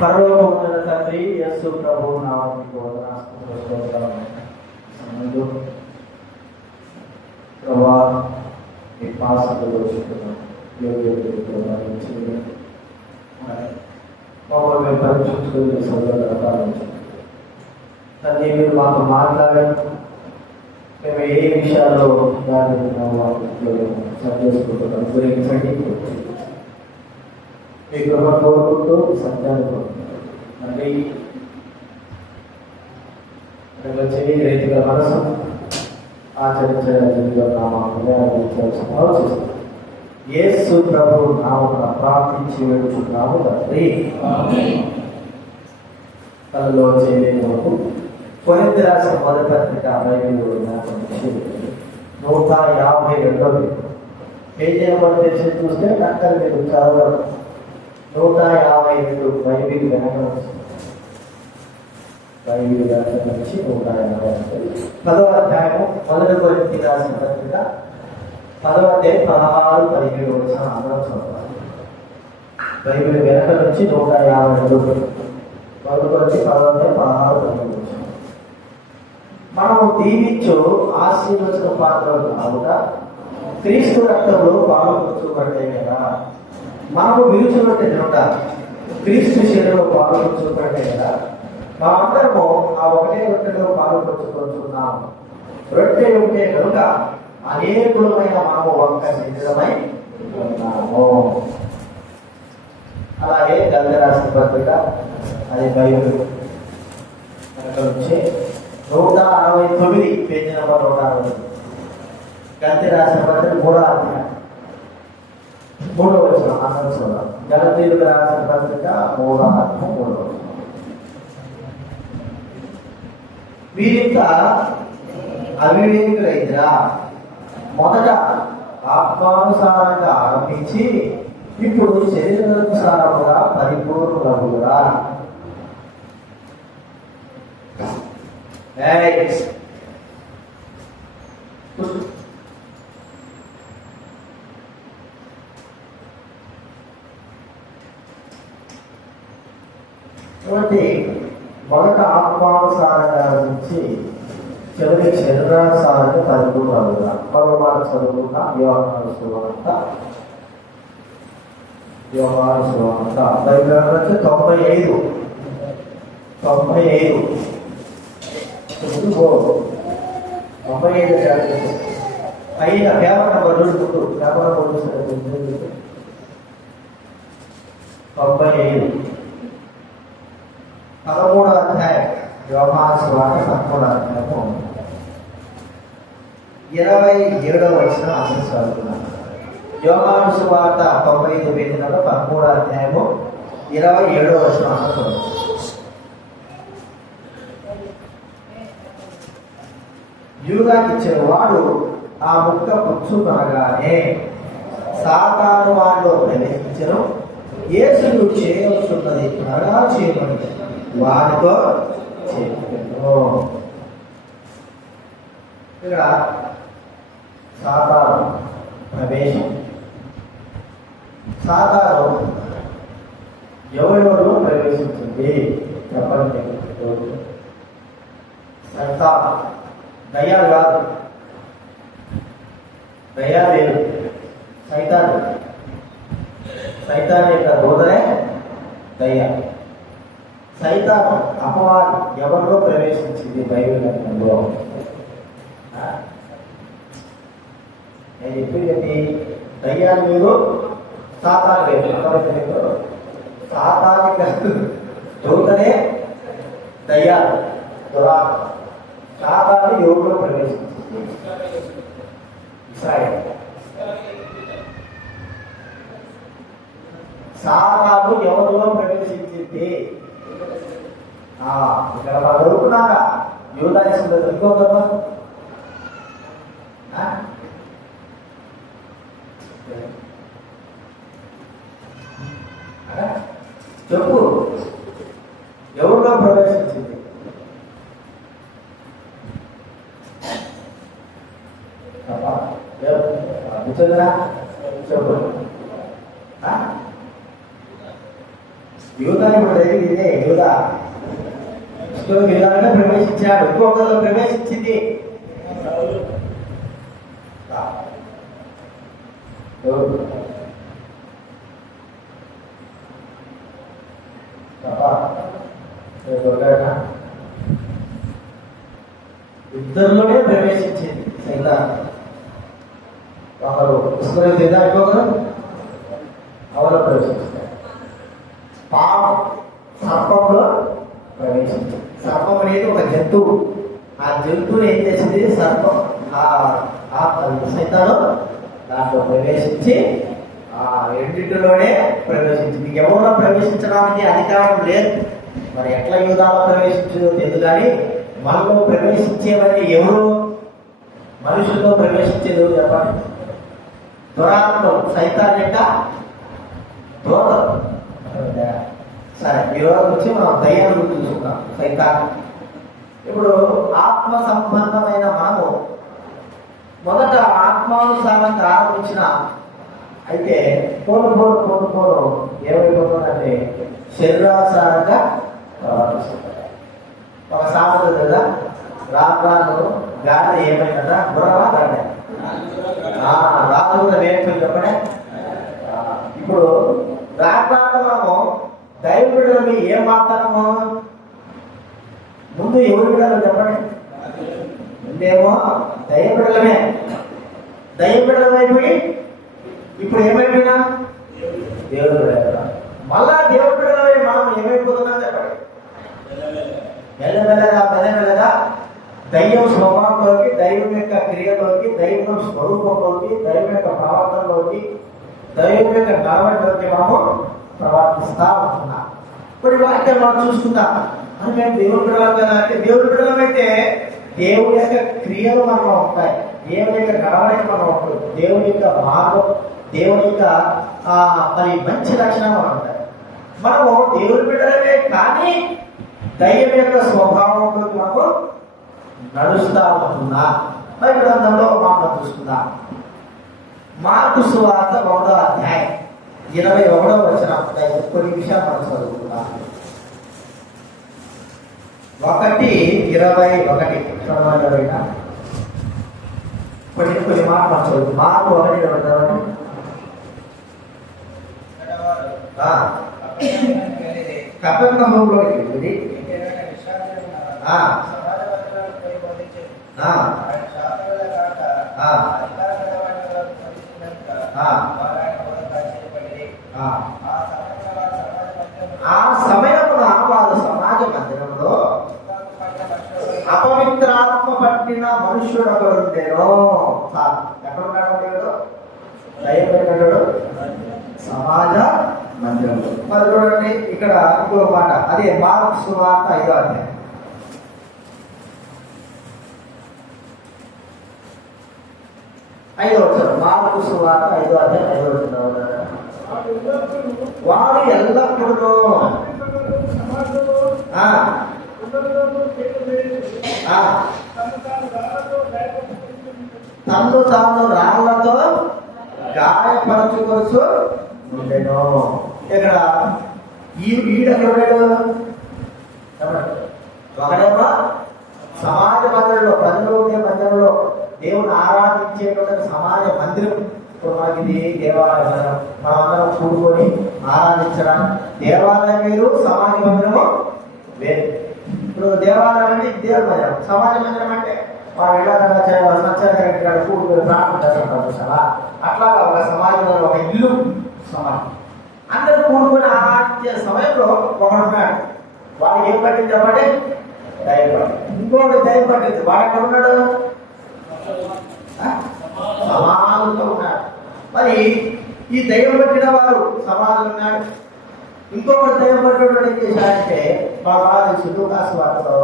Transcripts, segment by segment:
పరలోకమున తండ్రి, యేసు ప్రభువు నామములో వందనాలు. ప్రభువా, మీ పాసములో చుట్టున్నాం మమ్మల్ని మేము పరీక్షించుకుని సౌకర్యాలు తండ్రి, మీరు మాకు మాట్లాడి మేము ఏ విషయాల్లో దాన్ని సరిచేసుకుంటున్నాం గురించండి. మీ కృప కోరుకుంటూ సత్యాన్ని కోరుకుంటాం మళ్ళీ చేయ రీతిగా మనసు ఆచరించాల్సిన ఆలోచిస్తాం. యేసు ప్రభు నామమున ప్రార్థించి వేడుచున్నాము తండ్రి. కళ్ళలో చేయలేని వరకు కొరింథీ రాసిన మొదటి పత్రిక 152 పేజీ నెంబర్ తెచ్చి చూస్తే అక్కడ మీరు చదవరు. 152 బైబిల్ వెనక నుంచి 150 10వ అధ్యాయము మొదటి కొరింథీ రాసిన పత్రిక 10వ అధ్యాయం 16-17 అందరం చదవాలి. బైబిల్ వెనక నుంచి 152 మొదటి కొరింథీ 10వ అధ్యాయం 16-17. మనము దీవించు ఆశీర్వచన పాత్రలు కావుట క్రీస్తు రక్తంలో పాల్గొనబడ్డాయి కదా. మనము విరుచుబట్టే నోట క్రీస్తు శరీరంలో పాల్గొనబడ్డాయి కదా. మనమందరము ఆ ఒకటే రొట్టెలో పాల్గొంటున్నాము. రొట్టె ఉంటే కనుక అనేకులమైన మనము ఒక్క శరీరమై ఉన్నాము. అలాగే గల్తీ రాసిన పత్రిక అది బైబిల్ నుంచి 169 పేజీ నెంబర్ 160 గల్తీ రాసిన పత్రిక 3వ అధ్యాయం 3వ వచనం అందరం చూడాలి. గల్తీయులకు రాసిన పత్రిక 3వ అధ్యాయం 3వ వచనం. వీరింత అవివేకులైరా, మొదట ఆత్మానుసారంగా ఆరంభించి ఇప్పుడు శరీరానుసారముగా పరిపూర్ణులగురా. కాబట్టి మొదట ఆత్మానుసారంగా నుంచి చివరి శరీరానుసారంగా పరిపూర్ణులుగా. పరమాన చదువుకున్న యోహాను సువార్త బైబిల్ 95 పైన పేపర్ నెంబర్ 2 పేపర్ నెంబర్ 95 13వ అధ్యాయం యోహాను సువార్త 13వ అధ్యాయము 27వ వచనం అందరూ చదువుతున్నారు. యోహాను సువార్త 95 పేజీ నెంబర్ 13వ అధ్యాయము 27వ వచనం అందరూ. యూదాకి ఇచ్చిన వాడు ఆ ముక్క పుచ్చుకొనగానే సాతాను వాడిలో ప్రవేశించను. యేసును చేయవలసినది త్వరగా చేయమని వారితో చెప్పాను. ఇక్కడ సాతాను ప్రవేశం. సాతాను ఎవరెవరు ప్రవేశించింది చెప్పండి. సైతాను దయ్యాలు కాదు, దయ్యాలు లేదు, సైతాను. సైతాన్ యొక్క బోధనే దయ్యాలు. సైతాను అపవాది ఎవరిలో ప్రవేశించింది బైబిల్ గ్రంథంలో? నేను చెప్పేది దయ్యాలు మీరు సాతాను లేదు. సాతానిక దూతనే దయ్యాలు దురాత్మ. సాతాను ఎవరిలో ప్రవేశించింది? సాతాను ఎవరిలో ప్రవేశించింది? ఇక్కడ మనం దొరుకున్నాగా యూదాయసులో దొరుకుతుందా? చెప్పు, ఎవరిలో ప్రవేశించింది? చెప్పు. యూదాని ఇప్పుడు జరిగింది ఇదే. యూదాగా ప్రవేశించాడు, ఇంకొకరిలో ప్రవేశించింది. ఇద్దరిలోనే ప్రవేశించింది సైతాన్. ఒకరు ఇంకొకరు అవలో ప్రవేశించారు. పాపం సర్పంలో ప్రవేశించింది. సర్పం అనేది ఒక జంతువు. ఆ జంతువుని ఏం చేసింది? సర్పం సైతాను దాంట్లో ప్రవేశించి ఆ రెండింటిలోనే ప్రవేశించింది. ఎవరో ప్రవేశించడానికి అధికారం లేదు. మరి ఎట్లా యూదాలో ప్రవేశించదో తెలియదు. కానీ మనలో ప్రవేశించేవన్నీ ఎవరు? మనుషుల్లో ప్రవేశించేది ఎవరు చెప్పండి? దురాత్మలు, సైతాన్ యొక్క దూతలు. సరే, ఈరోజు వచ్చి మనం దయ్యాల గురించి చూసుకుంటాం. సైతాన్ ఇప్పుడు ఆత్మ సంబంధమైన మనము మొదట ఆత్మానుసారంగా ఆరంభించిన అయితే పోను ఏమైపోతుందంటే శరీరానుసారంగా ఒక సామెత కదా, రాను గాలి ఏమైందా బుర్రవా గాలి రాదు కూడా నేర్చుకుని చెప్పడే. ఇప్పుడు రాను మనము దైవ బిడ్డలు ఏం మాట్లాడము? ముందు ఎవరి బిడ్డలు చెప్పండి? ముందేమో దైవ బిడ్డలమే. దైవ బిడ్డలమైపోయి ఇప్పుడు ఏమైపోయినా దేవుడు బిడ్డ. మళ్ళా దేవుడు బిడ్డలమై మనం ఏమైపోతున్నాం చెప్పండి? మెల్లమెల్లగా దైవం స్వభావంలోకి, దైవం యొక్క క్రియలోకి, దైవం స్వరూపంలోకి, దైవం యొక్క ప్రవర్తనలోకి, దైవం యొక్క నడవడిలోకి మనము ప్రవర్తిస్తా ఉంటున్నాం. ఇప్పుడు వాక్యం మనం చూసుకుందాం. అని మేము దేవుడు బిడ్డలం కదా అంటే, దేవుడు బిడ్డలమైతే దేవుని యొక్క క్రియలు మనలో ఉంటాయి, దేవుని యొక్క నడవడిక మనం ఉంటుంది, దేవుని యొక్క మార్గం, దేవుని యొక్క మరి మంచి లక్షణాలు మనం ఉంటాయి. మనము దేవుని బిడ్డలమే కానీ దైవం యొక్క స్వభావంలో మనకు నడుస్తా ఉంటున్నా. మరి గ్రంథంలో మనం చూసుకుందాం. మార్కు సువార్త 1వ అధ్యాయం 21వ వచనం. కొన్ని విషయాలు మనం చదువుకుందాం. 1:21 కొన్ని మాట మనం చదువు. మార్కు 1:21. కపెర్నహూములోకి వెళ్ళి ఆ సమయమున వారు సమాజ మందిరంలో అపవిత్రాత్మ పట్టిన మనుష్యుడు ఒకడుండేనో. ఎక్కడున్నాడు? దైవడు సమాజ మందిరంలో. మరి చూడండి ఇక్కడ ఇంకో మాట, అదే మార్కు సువార్త 5వ అధ్యాయం 5వ వచనం. మార్కు సువార్త 5వ అధ్యాయం 5వ వచనం. వాడు ఎల్లప్పుడూ తను తాను రాళ్లతో గాయపరచుకొచ్చు ఉండేను. ఇక్కడ ఈడెక్కడు? ఒకడేమో సమాజ మందిరంలో, పనిలోకే మందిరంలో దేవుని ఆరాధించేటువంటి సమాజ మందిరం. ఇది దేవాలయం, మనమందరం కూడుకొని ఆరాధించడం. దేవాలయం వేరు, సమాజ మందిరము వేరు. ఇప్పుడు దేవాలయం అంటే దేవుడి మందిరం, సమాజ మందిరం అంటే వాడు ఎలా సంచార కూడుకొని ప్రార్థన చేస్తుంటారు చూసావా? అట్లాగా ఒక సమాజంలో ఒక ఇల్లు సమాజం అందరూ కూడుకొని ఆరాధించే సమయంలో ఒకడున్నాడు. వాడికి ఏం పట్టింది చెప్పండి? దైవం పట్టింది. ఇంకోటి దైవం పట్టింది. వాడు ఎక్కడ ఉన్నాడు? సమాజంలో ఉన్నాడు. మరి ఈ దైవం పట్టిన వారు సమాజంలో ఉన్నాడు. ఇంకొకటి దైవం పట్టినటువంటి ఏం చేశాడంటే, మా బాధ సుఖాసు వార్తలో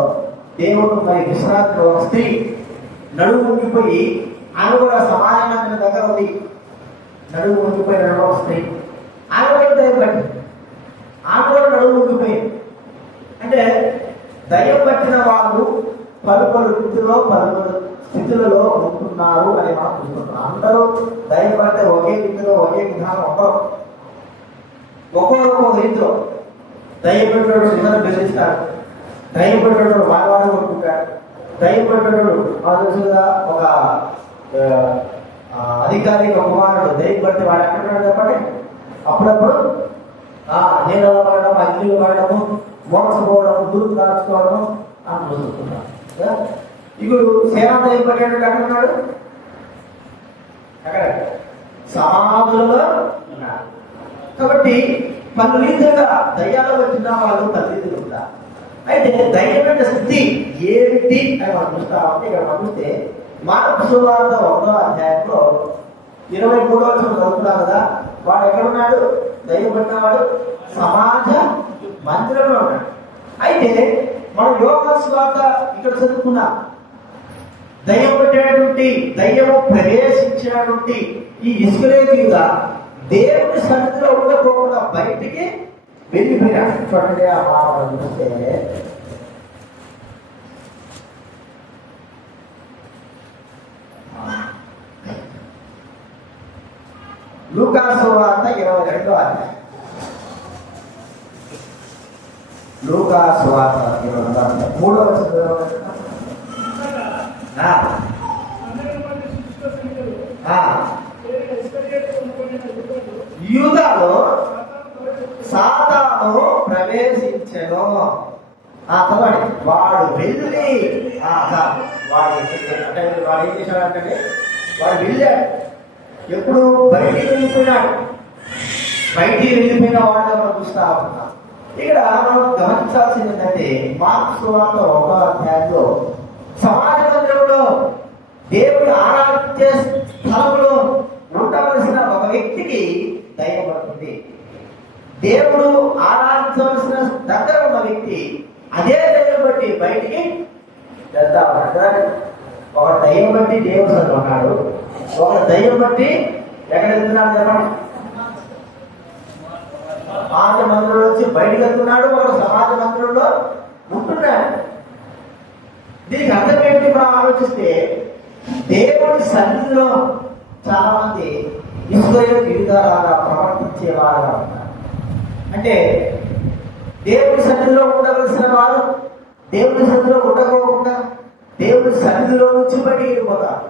దేవుడు మరి విశ్రాంతిలో ఒక స్త్రీ నడుము ఉండిపోయి, ఆమె కూడా సమాజ మందిరం దగ్గర ఉంది. నడుము ఉండిపోయిన ఒక స్త్రీ, ఆమె కూడా దైవం పట్టింది. ఆమె కూడా నడుము ఉండిపోయింది. అంటే దైవం పట్టిన వాళ్ళు పలుపలు వృత్తిలో పలుపలు స్థితులలో ఉంటున్నారు అని మనం చూస్తున్నాం. అందరూ దైవం పడితే ఒకే రీతిలో ఒకే విధానం ఉండరు. ఒక్కొక్క రీతిలో దయ్యం పెట్టాడు ఇతను బెదిరిస్తాడు, దయ్యం పెట్టాడు వాడవాడు కొట్టుకుంటాడు, దయ్యం పెట్టాడు తెలుసుగా ఒక అధికారి ఒక కుమారుడు దయ్యం పడితే వాడు ఎక్కడున్నాడు చెప్పండి. అప్పుడప్పుడు నీళ్ళలో పడడం, అగ్నిలో పడడము, మోసపోవడం, దూరం దాచుకోవడం అని చూస్తున్నాడు. ఇప్పుడు సేనా దయ్యం పడ్డాడు ఎక్కడున్నాడు? అక్కడ సమాధులలో ఉన్నాడు. కాబట్టి పలు రీతిగా దయ్యాలు వచ్చిన వాళ్ళు పలు రీతిగా ఉంటారు. అయితే దయ్యం యొక్క స్థితి ఏమిటి అని మనం చూస్తామంటే ఇక్కడ మనం చూస్తే మార్కు సువార్త 1వ అధ్యాయంలో 23వ వచనం చదువుతున్నాం కదా. వాడు ఎక్కడున్నాడు? దయ్యం పట్టినవాడు సమాజ మందిరంలో ఉన్నాడు. అయితే మనం యోహాను సువార్త ఇక్కడ చదువుకున్నాం. దయ్యం పట్టినటువంటి, దయ్యము ప్రవేశించినటువంటి ఈ ఇస్కరియోతు దేవుని సన్నిధిలో ఉండకపోకుండా బయటికి వెళ్ళిపోయినాడు. చూడండి ఆ మాట చూస్తే లూకాసు సువార్త 22వ అధ్యాయం. లూకాసు సువార్త 22వ అధ్యాయం 3వ వచనం. యూదాలో సాతాను ప్రవేశించెను. చదవండి. వాడు వెళ్ళి వాడు ఏం చేశాడంటే వాడు వెళ్ళాడు. ఎప్పుడు బయటికి వెళ్ళిపోయినాడు. బయటికి వెళ్ళిపోయిన వాడిగా మనం చూస్తా ఉన్నాం. ఇక్కడ మనం గమనించాల్సింది ఏంటంటే మార్కు సువార్త 1వ అధ్యాయంలో సమాజ మందిరంలో దేవుడు ఆరాధించే స్థలంలో ఉండవలసిన ఒక వ్యక్తికి దయ్యం పడుతుంది. దేవుడు ఆరాధించవలసిన దగ్గర ఉన్న వ్యక్తి అదే దయ్యం బట్టి బయటికి వెళ్తాడు. ఒక దయ్యం బట్టి దేవుడు సన్నిధిలో ఉన్నాడు, ఒక దయ్యం బట్టి ఎక్కడ వెళ్తున్నాడు చెప్పండి? సమాజ మందిరంలో నుంచి బయటకు వెళ్తున్నాడు, ఒక సమాజ మందిరంలో ఉంటున్నాడు. దీనికి అర్థం ఏంటి? మనం ఆలోచిస్తే దేవుడి సన్నిధిలో చాలా మంది ఇస్రాయేలు విధాలుగా ప్రవర్తించేవారుగా ఉన్నారు. అంటే దేవుడి సన్నిధిలో ఉండవలసిన వారు దేవుడి సన్నిధిలో ఉండకోకుండా దేవుడి సన్నిధిలో నుంచి బయటికి వెళ్ళిపోతారు.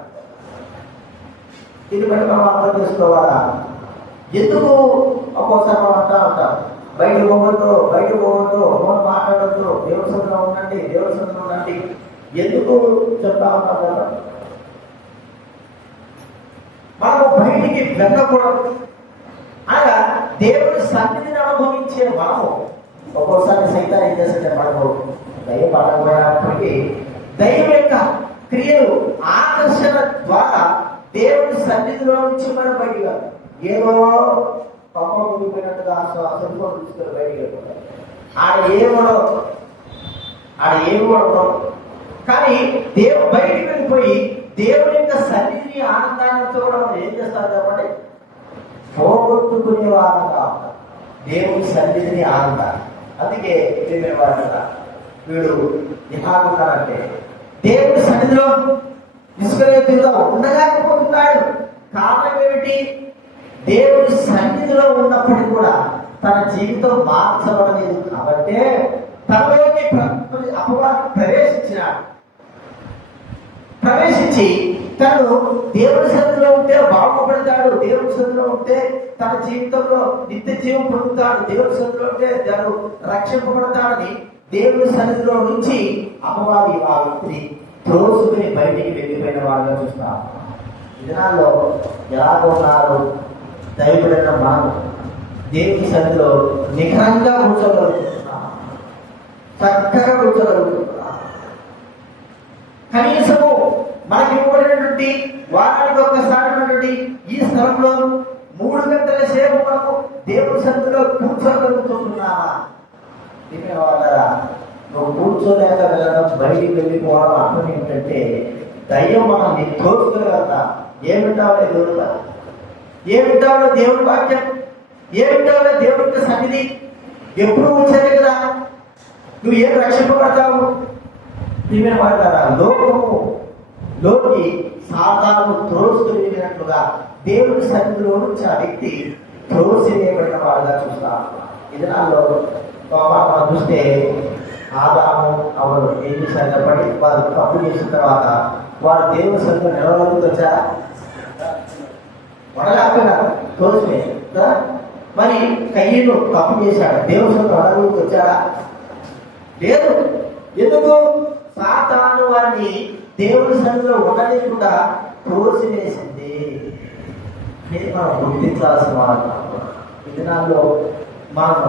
దీన్ని బట్టి మనం అర్థం చేసుకోవాలా? ఎందుకు ఒక్కోసారి మనం అంటా ఉంటాం, బయటకు పోవద్దు, మాట్లాడద్దు, దేవుడి సన్నిధిలో ఉండండి, దేవుడి సన్నిధిలో ఉండండి. ఎందుకు చెప్తా ఉంటాం కదా? మనము బయటికి వెళ్ళకూడదు. అనగా దేవుడి సన్నిధిని అనుభవించే మనము ఒక్కోసారి సైతాన్ని ఏం చేస్తుంటే మనము దైవ పడకపోయినప్పటికీ దైవం యొక్క క్రియలు ఆకర్షణ ద్వారా దేవుడి సన్నిధిలో నుంచి మనం బయటికి ఏదో పక్కన ముగిపోయినట్టుగా అసలు తీసుకొని బయటికి వెళ్ళిపోతాం. ఆడ ఏమో కానీ దేవుడు బయటికి వెళ్ళిపోయి దేవుని యొక్క సన్నిధిని ఆనందాన్ని కూడా ఏం చేస్తారు చెప్పండి? పోగొట్టుకునే వారంగా ఉంటారు దేవుని సన్నిధిని ఆనందాన్ని. అందుకే వీడు ఎలాగున్నారంటే దేవుని సన్నిధిలో ఇస్కరియోతుగా ఉండలేకపోతున్నాడు. కారణం ఏమిటి? దేవుని సన్నిధిలో ఉన్నప్పటికీ కూడా తన జీవితం మార్చబడలేదు. కాబట్టి తనలోకి అపవాది ప్రవేశించి తను దేవుని సన్నిధిలో ఉంటే బాగుపడతాడు, దేవుని సన్నిధిలో ఉంటే తన జీవితంలో నిత్య జీవం పొందుతాడు, దేవుని సన్నిధిలో ఉంటే తను రక్షింపబడతాడని దేవుని సన్నిధిలో నుంచి అపవాది ఆ వ్యక్తిని త్రోసుకుని బయటికి వెళ్ళిపోయిన వాడుగా చూస్తాం. ఈ దినాల్లో ఎలాగో ఉన్నారు దైవపడిన మనం దేవుని సన్నిధిలో నిఖరంగా కూర్చోగలుగుతున్నాం, చక్కగా కూర్చోగలుగుతున్నాం. కనీసము మనకి ఇవ్వబడినటువంటి వారానికి ఒక్కసారి ఈ స్థలంలో 3 గంటల సేపు మనము దేవుని సన్నిధిలో కూర్చోగలుగుతున్నామా? వాళ్ళరా నువ్వు కూర్చోలేక వెళ్ళడం, బయటికి వెళ్ళిపోవడం అర్థం ఏంటంటే దయ్యం మనం తోచుకోగలుగుతా. ఏమిటావో దేవుడుగా, ఏమిటావో దేవుడి వాక్యం, ఏమిటావో దేవుడి సన్నిధి ఎప్పుడు వచ్చేది కదా. నువ్వు ఏం రక్షింపబడతావు? నీవే వాడతారా? లోకి సాతాను త్రోసుకుని వెళ్ళినట్లుగా దేవుడి సన్నిధిలో నుంచి ఆ వ్యక్తి త్రోసివేయబడిన వాడుగా చూస్తా. ఈ దినాల్లో మాట చూస్తే ఆదాము అవరు ఏం చేశారు చెప్పండి, వారు తప్పు చేసిన తర్వాత వారు దేవుని సన్నిధిలో నిలవగలుగుతూ వచ్చారా? వడలేకపోయినారు, తోసిమే కదా. మరి కయ్యను తప్పు చేశాడు, దేవుని సన్నిధిలో వడగలుగుతూ వచ్చారా? లేదు. ఎందుకు? సాతాను వారిని దేవుని సన్నిధిలో ఉండలేకుండా తోసివేసింది. అనేది మనం గుర్తించాల్సిన వారు. ఈ దినాల్లో మనం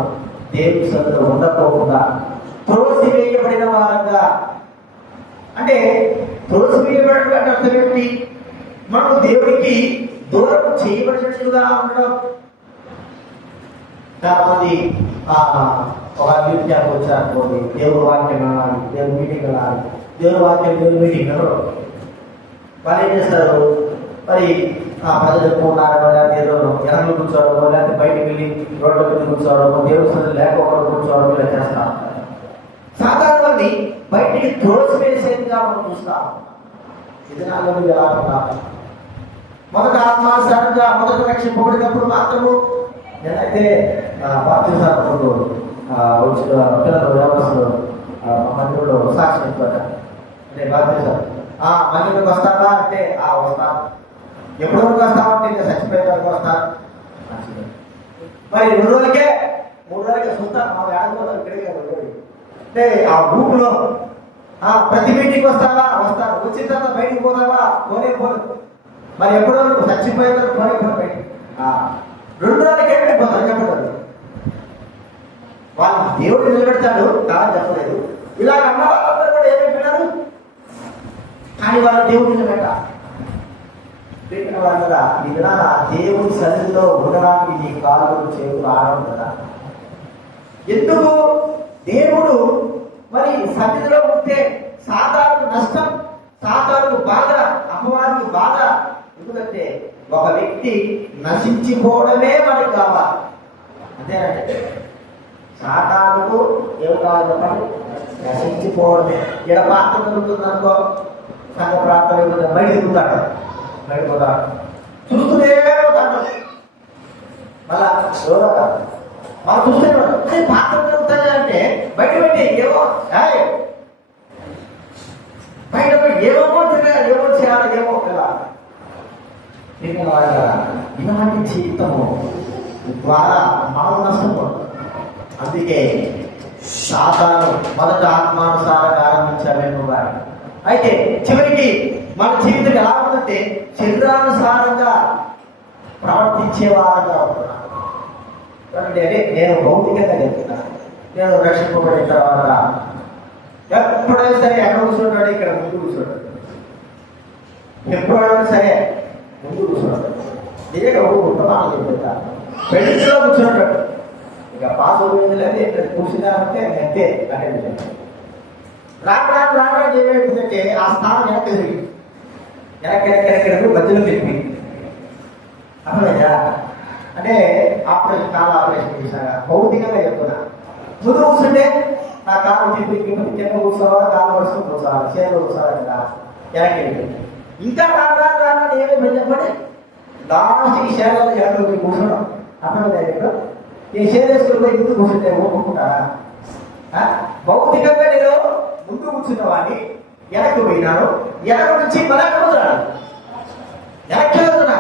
దేవుని సన్నిధిలో ఉండకపోకుండా త్రోసివేయబడిన వారంగా, అంటే త్రోసివేయబడిన అర్థం ఏమిటి? మనం దేవుడికి దూరం చేయబడినట్లుగా ఉండడం. చాలామంది ఒక అభివృద్ధికి వచ్చారనుకోండి, దేవుడు వాక్యం వెళ్ళాలి, దేవుడు మీటింగ్ వెళ్ళాలి, దేవుడు వాక్యం దేవుడు మీటింగ్ వెళ్ళరు. వాళ్ళు ఏం చేస్తారు? మరి ప్రజలకు ఏదో ఎనగలు కూర్చోవడం, లేకపోతే బయటకు వెళ్ళి రోడ్ల మీద కూర్చోవడం, దేవుడు లేకపోవడం కూర్చోవడం ఇలా చేస్తాం. సాధారణంగా బయటికి త్రోసివేసేదిగా మనం చూస్తాం. ఇది నాలో ఎలా ఉంటాం? మొదట ఆత్మానుసారంగా మొదట రక్షింపబడినప్పుడు మాత్రము నేనైతే బాప్తిజాలు వచ్చిన పిల్లలు వ్యవస్థలు మందిరంలో సాక్షి చెప్తాడు. అంటే బాప్తిజాలు మందిరంలోకి వస్తావా అంటే వస్తాను. ఎప్పటి వరకు వస్తామంటే ఇంకా చచ్చిపోయే వరకు వస్తాను. మరి 2 రోజులకే 3 రోజులకే చూస్తాను. మా ఏడాది ఇక్కడికే అంటే ఆ ఊపులో ప్రతి మీటింగ్ వస్తావా? వస్తాను. వచ్చిన తర్వాత బయటికి పోతావా? పోలేదు. మరి ఎప్పటి వరకు చచ్చిపోయేదారు? పోలేదు. బయటికి 2 రోజులకే వెళ్ళిపోతారు. చెప్పలేదు. వాళ్ళు దేవుడు నిలబెడతాడు కాదని చెప్పలేదు. ఇలాగ అన్న వాళ్ళందరూ కూడా ఏమైపోయినారు? కానీ వాళ్ళు దేవుడు నిలబెట్టారు. పెట్టిన వాళ్ళ ఇది దేవుని సన్నిధిలో ఉండడానికి నీ కాళ్ళు చేతులు ఆడడం కదా. ఎందుకు? దేవుడు మరి సన్నిధిలో ఉంటే సాతానుకు నష్టం, సాతానుకు బాధ, అపవాదికి బాధ. ఎందుకంటే ఒక వ్యక్తి నశించిపోవడమే మనకు కావాలి. అంతేనంటే సాతానుకు ఏం కావాలి చెప్పండి? నశించిపోవడమే. ఇక్కడ ప్రార్థన జరుగుతుందనుకో, సంఘ ప్రార్థన బయట దిగుతాడు, బయటపోతాడు, చూస్తూనే పోతాడు. మళ్ళా ఎవరో మనం చూస్తూనే ఉంటాడు. ప్రార్థన జరుగుతుంది అంటే బయట పెట్టి ఏమో బయట పెట్టి ఏమో తిరగాలి, ఏమో చేయాలి, ఏమో వెళ్ళాలి. ఇలాంటి జీవితము ద్వారా మనం నష్టపోతాం. అందుకే సాతాను మొదట ఆత్మానుసారంగా ఆరంభించామేమో గారు. అయితే చివరికి మన జీవితం ఎలా ఉందంటే శరీరానుసారంగా ప్రవర్తించే వారంగా ఉంటున్నాను. అంటే నేను భౌతికంగా చెప్తున్నాను. నేను రక్షింపబడిన తర్వాత ఎప్పుడైనా సరే ఎక్కడ కూర్చుంటాడు? ఇక్కడ ముందు కూర్చుంటాడు. ఎప్పుడైనా సరే ముందు కూర్చుంటాడు. ఇదే ఉంటున్నాను చెప్తా. పెళ్లిలో కూర్చుంటాడు. ఇక పాస్ లేదు, ఇక్కడ కూర్చున్నారంటే అంతే అటెండ్. రాను ఏమైందంటే ఆ స్థానం వెనక్కి తిరిగి వెనక్కి మధ్యలో తిరిగి అర్థమైందా? అంటే ఆపరేషన్, కాలు ఆపరేషన్ చేశాగా భౌతికంగా చెప్తున్నా. ముందు కూర్చుంటే నా కాలు తిప్పి కింద కూర్చోవాలి, కాలు వరుసలు కూర్చోవాలి, చేతులు కూర్చోవాలి కదా, వెనక్కి. ఇంకా రాను ఏమేమి చెప్పండి, లాస్ట్ ఈ షేర్లో ఎక్కడ కూర్చోడం. అర్థమైందా? ఇప్పుడు ఈ షేర్ వేసుకుని ముందు కూర్చుంటే ఒప్పుకుంటారా? భౌతికంగా నేను ముందు కూర్చున్న వాడిని వెనక్కి పోయినాను, వెనక నుంచి వెనక్కి పోతున్నాను, వెనక్కి వెళ్తున్నా.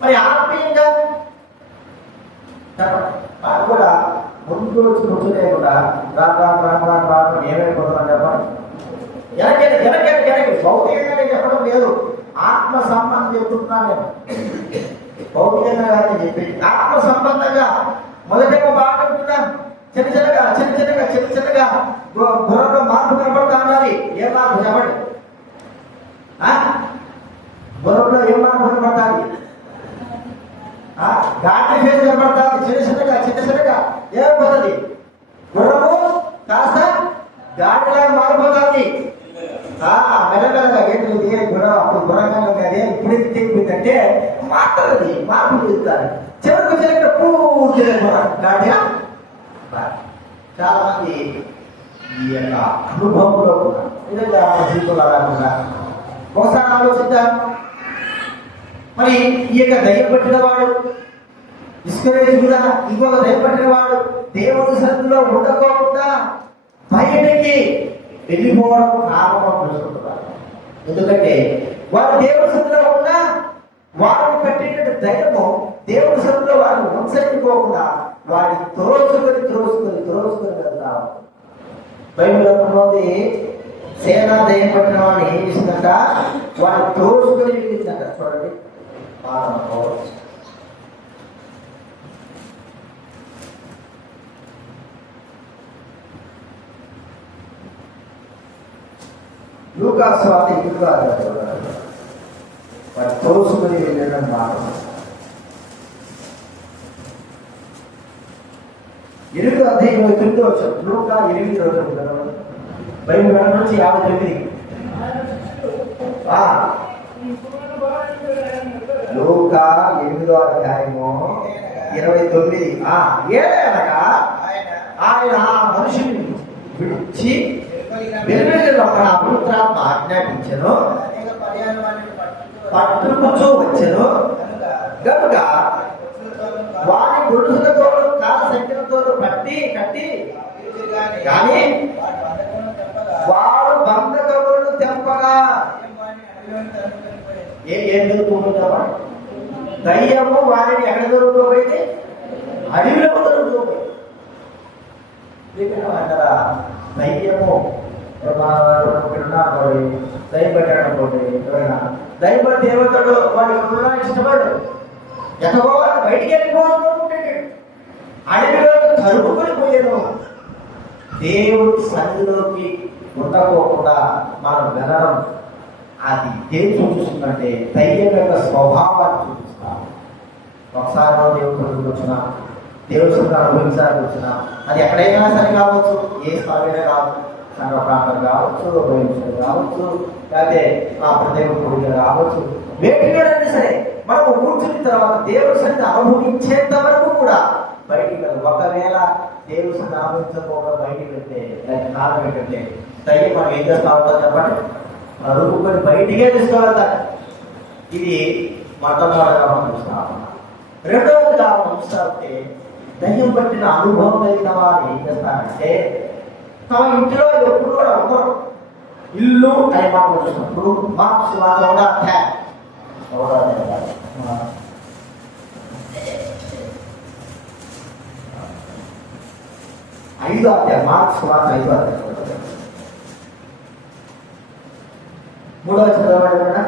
మరి ఆత్మీయంగా అది కూడా ముందు వచ్చి కూర్చునే కూడా రాను ఏమైపోతున్నా చెప్పండి. వెనక్కి భౌతికంగా చెప్పడం లేదు, ఆత్మ సంబంధం చెప్తున్నాను నేను. భౌతికంగా కాదని చెప్పి ఆత్మ సంబంధంగా మొదటేమో బాగా చెప్తున్నాను. చిన్నగా గుర్రంలో మార్పు కనపడతా ఉండాలి. ఏ మార్పు చెప్పండి? గుర్రంలో ఏ మార్పు కనపడాలి? గాడి ఫేస్ కనపడుతుంది. చిన్నగా ఏమైపోతుంది? గుర్రము కాస్త గాడిలాగా మారిపోతుంది. మెల్లమెల్లగా ఏంటి గుర్రం అప్పుడు గుర్రంగా అదే ఇప్పుడు తిప్పిందంటే మాట్లాడది, మార్పు చేస్తారు. చివరికి పూర్తి గాడిగా. చాలా మంది ఈ యొక్క అనుభవంలో నిజంగా జీవితంలో రాకుండా ఒకసారి ఆలోచిద్దాం. మరి ఈ యొక్క దయ్యం పట్టిన వాడు, డిస్కరేజ్ కూడా ఇంకొక దయ్యం పట్టిన వాడు దేవుని సన్నిధిలో ఉండకోకుండా బయటికి వెళ్ళిపోవడం కారణం చూసుకుంటున్నారు. ఎందుకంటే వారు దేవుని సన్నిధిలో ఉన్నా వారు పెట్టినట్టు ధైర్యము దేవుని సన్నిధిలో వారు ఉంచకపోకుండా వారిని త్రోసుకొని వెళ్తారు. బైబిల్లోది సేనా దయ్యం పట్టిన వాడిని ఏం చేసిందంట, వాడిని త్రోసుకొని వెళ్ళిందంట. చూడండి లూకాసు వార్త 8వ అధ్యాయం వాడు తోసుకుని వెళ్ళడం మాట 8వ అధ్యాయం 29వ వచనం. లూకా 8 బైబిల్ నుంచి 59. లూకా 8వ అధ్యాయము 29. ఏదనగా ఆయన మనుషుని విడిచి అపవిత్రాత్మ ఆజ్ఞాపించను, పట్టుకుచూ వచ్చను గనుక వారి గొడుసులతో కాల సంఖ్యలతో కట్టి కానీ వాడు బంధకములను తెంపగా ఏం దొరుకుతుంటావా? దయ్యము వారిని ఎక్కడ దొరుకుపోయింది? అడవిలో దొరుకుపోయింది. అంటారా దయ్యము దయపడ్డాడనుకోండి, ఎవరైనా దయపడితే ఏమవుతాడు? వాడు ఎప్పుడున్నా ఇష్టపడు ఎక్కబోవాలి, బయటికి వెళ్ళిపోవాలనుకుంటాడు, అడవిలో తరుపుకొని పోయాను. దేవుడి సన్నిధిలోకి ఉండకోకుండా మనం వెళ్ళడం అది ఏం చూపిస్తుందంటే దయ్యం యొక్క స్వభావాన్ని చూపిస్తాం. ఒకసారి దేవుడు వచ్చిన దేవుడి సన్నిధిని అనుభవించడానికి వచ్చిన అది ఎక్కడైనా సరే కావచ్చు, ఏ స్థలమైనా కావచ్చు, సంఘ ప్రాంతం కావచ్చు, కావచ్చు, లేకపోతే ఆ ప్రదేవుడి గుడిగా కావచ్చు, వేటిలోనైనా సరే మనం కూర్చున్న తర్వాత దేవుడి సన్నిధిని అనుభవించేంత వరకు కూడా బయటికి వెళ్ళదు. ఒకవేళ దేవుడి సన్నిధిని అనుభవించకుండా బయటికి వెళ్తే దానికి కారణం ఏంటంటే దయ్యం మనం ఏం చేస్తా ఉంటాం చెప్పండి, అడుగుకొని బయటికే తీసుకోగలుగుతారు. ఇది మొట్టమొదటిగా మనం చూస్తా ఉన్నాం. రెండవదిగా మనం చూస్తే దయ్యం పట్టిన అనుభవం కలిగిన వారు ఏం చేస్తారంటే తమ ఇంటిలో ఎప్పుడు కూడా ఉండరు. ఇల్లు అనే మాట వచ్చినప్పుడు మార్క్స్ వార్త కూడా 5వ అధ్యాయం మార్క్స్ వార్త 5వ అధ్యాయం 3వ చదవబడిన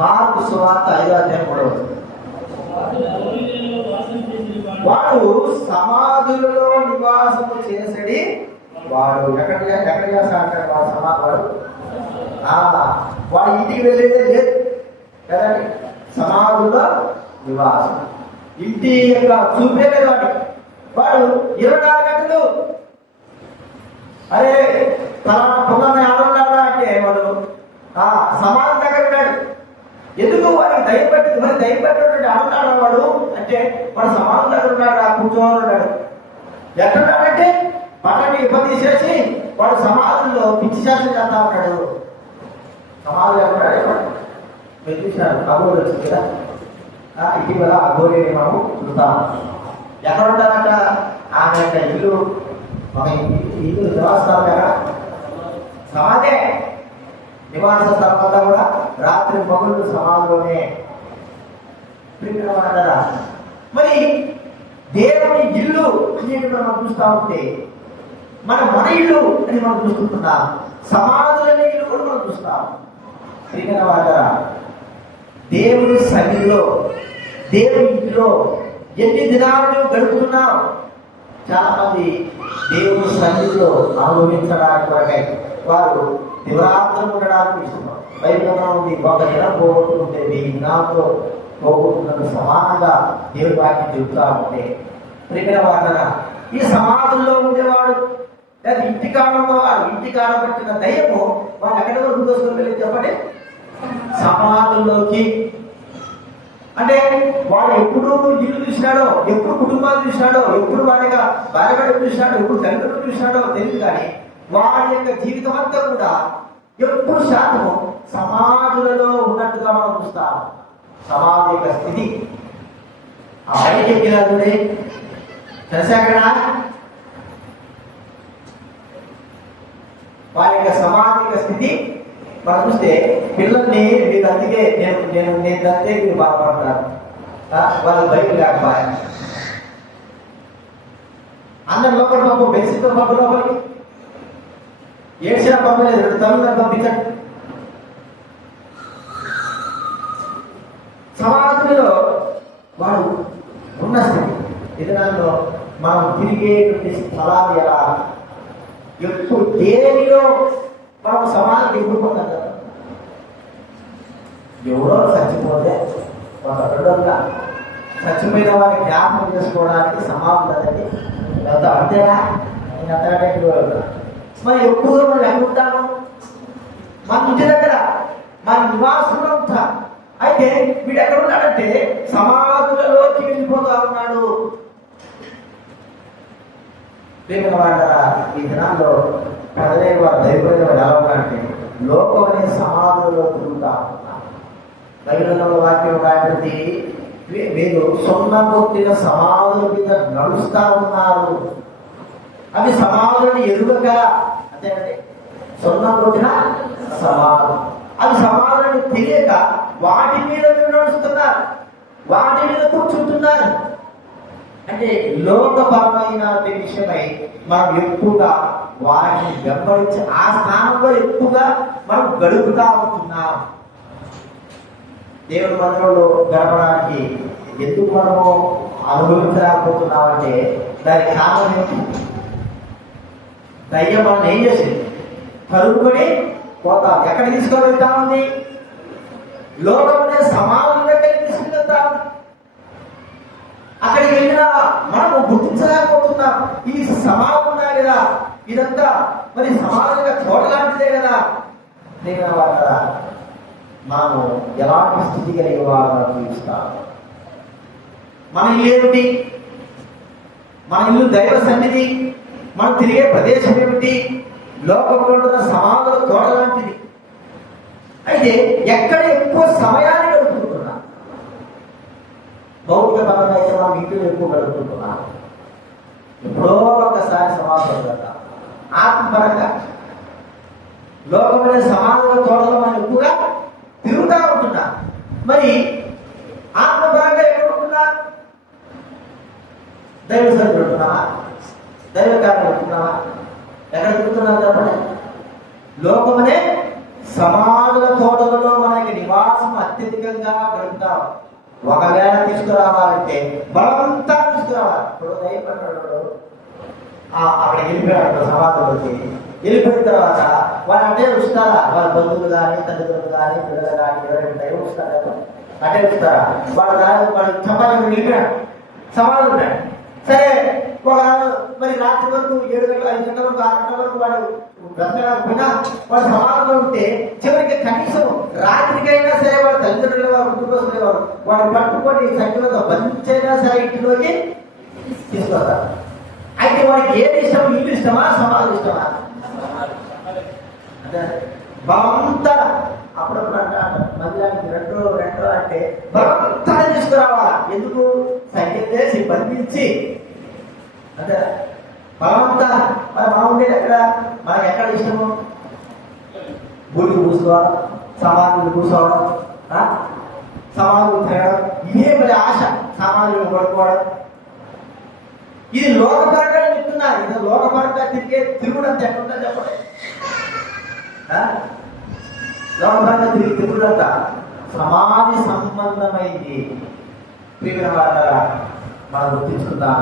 మార్క్స్ వార్త 5వ అధ్యాయం 3వ వచనం. వాడు సమాధులలో నివాసము చేసడి వాడు ఎక్కడ చేస్తాడు? వాడు సమాధి వాడు ఇంటికి వెళ్ళేదే లేదు కదండి. సమాధుల్లో నివాసం ఇంటి యొక్క చూపే లేదు. వాడు 24 గంటలు అరే తన పొందని ఆడున్నాడా అంటే వాడు సమాధి దగ్గర ఉన్నాడు. ఎందుకు వాడికి దయ్యం పట్టింది? మరి దయ్యం పట్టినటువంటి ఆడున్నాడు వాడు అంటే వాడు సమాధి దగ్గర ఉన్నాడు, కూర్చోని ఉన్నాడు. ఎక్కడున్నాడంటే పట్టణి ఇబ్బంది చేసి వాడు సమాధుల్లో పిచ్చి శాస్త్రం చేస్తా ఉంటాడు. సమాధులు ఎక్కడాడు మీరు చూసినారు, అగోరి వచ్చింది కదా ఇటీవల అగోరి మనము చూస్తాం. ఎక్కడ ఉంటారంట? ఆమె యొక్క ఇల్లు ఒక ఇల్లు నివాస స్థలం ఎక్కడ? సమాధే నివాస స్థలం అంతా కూడా రాత్రి పగులు సమాధిలోనే. మరి దేవుని ఇల్లు అనేది మనం చూస్తూ ఉంటే మన ఇల్లు అని మనం చూసుకుంటున్నాం. సమాధులనే ఇల్లు కూడా మనం చూస్తాం. దేవుని సన్నిధిలో దేవుని ఇంటిలో ఎన్ని దినాలు గడుపుతున్నాం? చాలా మంది దేవుని సన్నిధిలో అనుభవించడానికి కొరకై వారు దివరాత్రం ఉండడానికి ఇష్టం. బైబిల్లో ఉంది ఒక దినం పోగొట్టుకుంటే 1000 దినాలతో పోగొట్టుకున్న సమానంగా దేవుడి వాక్యం చెబుతా ఉంటే ప్రికరవాదన ఈ సమాధుల్లో ఉండేవాడు లేదా ఇంటికాలంలో వాడు ఇంటికాల పట్టిన దయ్యము వాడు ఎక్కడ వరకు దోసుకొని వెళ్ళి చెప్పండి సమాధుల్లోకి. అంటే వాడు ఎప్పుడు ఇల్లు చూసినాడో, ఎప్పుడు కుటుంబాలు చూసినాడో, ఎప్పుడు వాడిగా భార్యపడి చూసినాడో, ఎప్పుడు తల్లిదండ్రులు చూసినాడో తెలియదు. కానీ వాడి యొక్క జీవితం అంతా కూడా ఎప్పుడు శాతము సమాధులలో ఉన్నట్టుగా మనం చూస్తాం. సమాధి యొక్క స్థితి ఆ బయటికి ఎక్కినాడు తెలిసాకడా వారి యొక్క సమాధిక స్థితి మనం చూస్తే పిల్లల్ని మీరు అందుకే నేను తంతే మీరు బాధపడతారు, వాళ్ళ బయట లేకపోయా అందరి లోపల పంపు బెసితో పంపు లోపలికి ఏడ్చిన పంపలేదు, 2 తల్లులను పంపించండి. సమాధిలో వాడు ఉన్న స్థితి విధానంలో మనం తిరిగేటువంటి స్థలాలు ఎలా ఎప్పుడు దేనిలో మనం సమాధికి ఎదుర్కొన్నాం కదా. ఎవరో చచ్చిపోతే ఒక రెండోగా చచ్చిపోయిన వారిని జ్ఞాపకం చేసుకోవడానికి సమాధులు అనేది ఎంత అంతేనా నేను అంతకంటే మరి ఎక్కువగా మనం ఎక్కడుంటాము, మన ఇంటి దగ్గర మన నివాసంలో ఉంటాం. అయితే వీడు ఎక్కడ ఉన్నాడంటే సమాధులలోకి వెళ్ళిపోతా ఉన్నాడు. ఈ దినాల్లో ప్రజలే వారు దైవమైన వారు ఎలా ఉన్నారంటే లోకం అనే సమాధులలో తిరుగుతా ఉన్నారు. బైబిల్లో వాక్యం రాబట్టి మీరు సున్నం కొట్టిన సమాధుల మీద నడుస్తా ఉన్నారు. అవి సమాధులను ఎరుగగా అంతేనండి, సున్నం కొట్టిన సమాధులు అవి సమాధులను తెలియక వాటి మీద నడుస్తున్నారు, వాటి మీద కూర్చుంటున్నారు. అంటే లోకపరమైన విషయమై మనం ఎక్కువగా వాటిని వెంబడించి ఆ స్థానంలో ఎక్కువగా మనం గడుపుతా ఉంటున్నాం. దేవుడి మందిరంలో గడపడానికి ఎందుకు మనము అనుభవించలేకపోతున్నామంటే దానికి కారణం ఏంటి? దయ్యం మనం ఏం చేసింది? కలుపుకొని పోతాం. ఎక్కడ తీసుకొని వెళ్తా ఉంది? లోకమనే సమాజం దగ్గరికి తీసుకెళ్తా. అక్కడికి వెళ్ళినా మనము గుర్తించలేకపోతున్నాం. ఈ సమాజం ఉన్నాయి కదా, ఇదంతా మరి సమాజంగా చోట లాంటిదే కదా. నేను కదా మనము ఎలాంటి స్థితి కలిగి వాళ్ళని చూపిస్తాం. మన ఇల్లు ఏమిటి? మన ఇల్లు దైవ సన్నిధి. మనం తిరిగే ప్రదేశం ఏమిటి? లోకంలో ఉన్న సమాజంలో తోట లాంటిది. అయితే ఎక్కడ ఎక్కువ సమయాన్ని గడుపుకుంటున్నా? భౌతిక పరంగా అయితే మనం ఇంట్లో ఎక్కువ గడుపుకుంటున్నా. ఎప్పుడో ఒకసారి సమాజం కదా. ఆత్మపరంగా లోకంలో సమాజంలో తోటలో మనం ఎక్కువగా తిరుగుతూ ఉంటున్నా. మరి ఆత్మపరంగా ఎక్కడ ఉంటున్నా? దైవ సన్నిధి ఉంటున్నావా? దైవ కార్యం ఉంటున్నావా? ఎక్కడ తిరుగుతున్నావు చెప్పండి. లోకమనే సమాధుల తోటలలో మనకి నివాసం అత్యధికంగా గడుపుతాం. ఒకవేళ తీసుకురావాలంటే బలవంతా తీసుకురావాలి. ఇప్పుడు దైవపడ్డాడు అక్కడ వెళ్ళిపోయాడు సమాధులకి. వెళ్ళిపోయిన తర్వాత వాళ్ళు అంటే వస్తారా? వాళ్ళ బంధువులు కానీ తల్లిదండ్రులు కానీ పిల్లలు కానీ ఎవరైనా దైవం వస్తారా? అంటే వస్తారా? వాళ్ళు చంపాలని వెళ్ళిపోయాడు, సమాధులు ఉన్నాడు. సరే మరి రాత్రి వరకు 7 గంటల 5 గంటల వరకు 6 గంటల వరకు వాడు బ్రతకలేకపోయినా వాడు సమాధంలో ఉంటే చివరికి కనీసం రాత్రికైనా సరే వాడు తల్లిదండ్రులు వారు కుటుంబస్తులు వాడు పట్టుకొని సంఖ్యలతో బంధించైనా సరే ఇంటిలోకి తీసుకొస్తారు. అయితే వాడికి ఏది ఇష్టం? ఇల్లు ఇష్టమా సమాధి ఇష్టమా? అంటే బలవంతా అప్పుడప్పుడు అంటారు మందిరానికి రెండో అంటే బలవంతా తీసుకురావాలా. ఎందుకు? సంఖ్య చేసి బంధించి అంటే బలవంతా. మరి మనం ఉండేది ఎక్కడ? మనకి ఎక్కడ ఇష్టము? గుడికి కూర్చోవడం, సమాధులు కూర్చోవడం, సమాధులు తిరగడం, ఇదే మరి ఆశ. సమాధులు పడుకోవడం. ఇది లోకపరంగా చెప్తున్నారు. ఇది లోకపరంగా తిరుగుడంత ఎక్కడుందా చెప్పండి. లోకపరంగా తిరుగుడంత సమాధి సంబంధమైంది. మనం గుర్తించుకుందాం.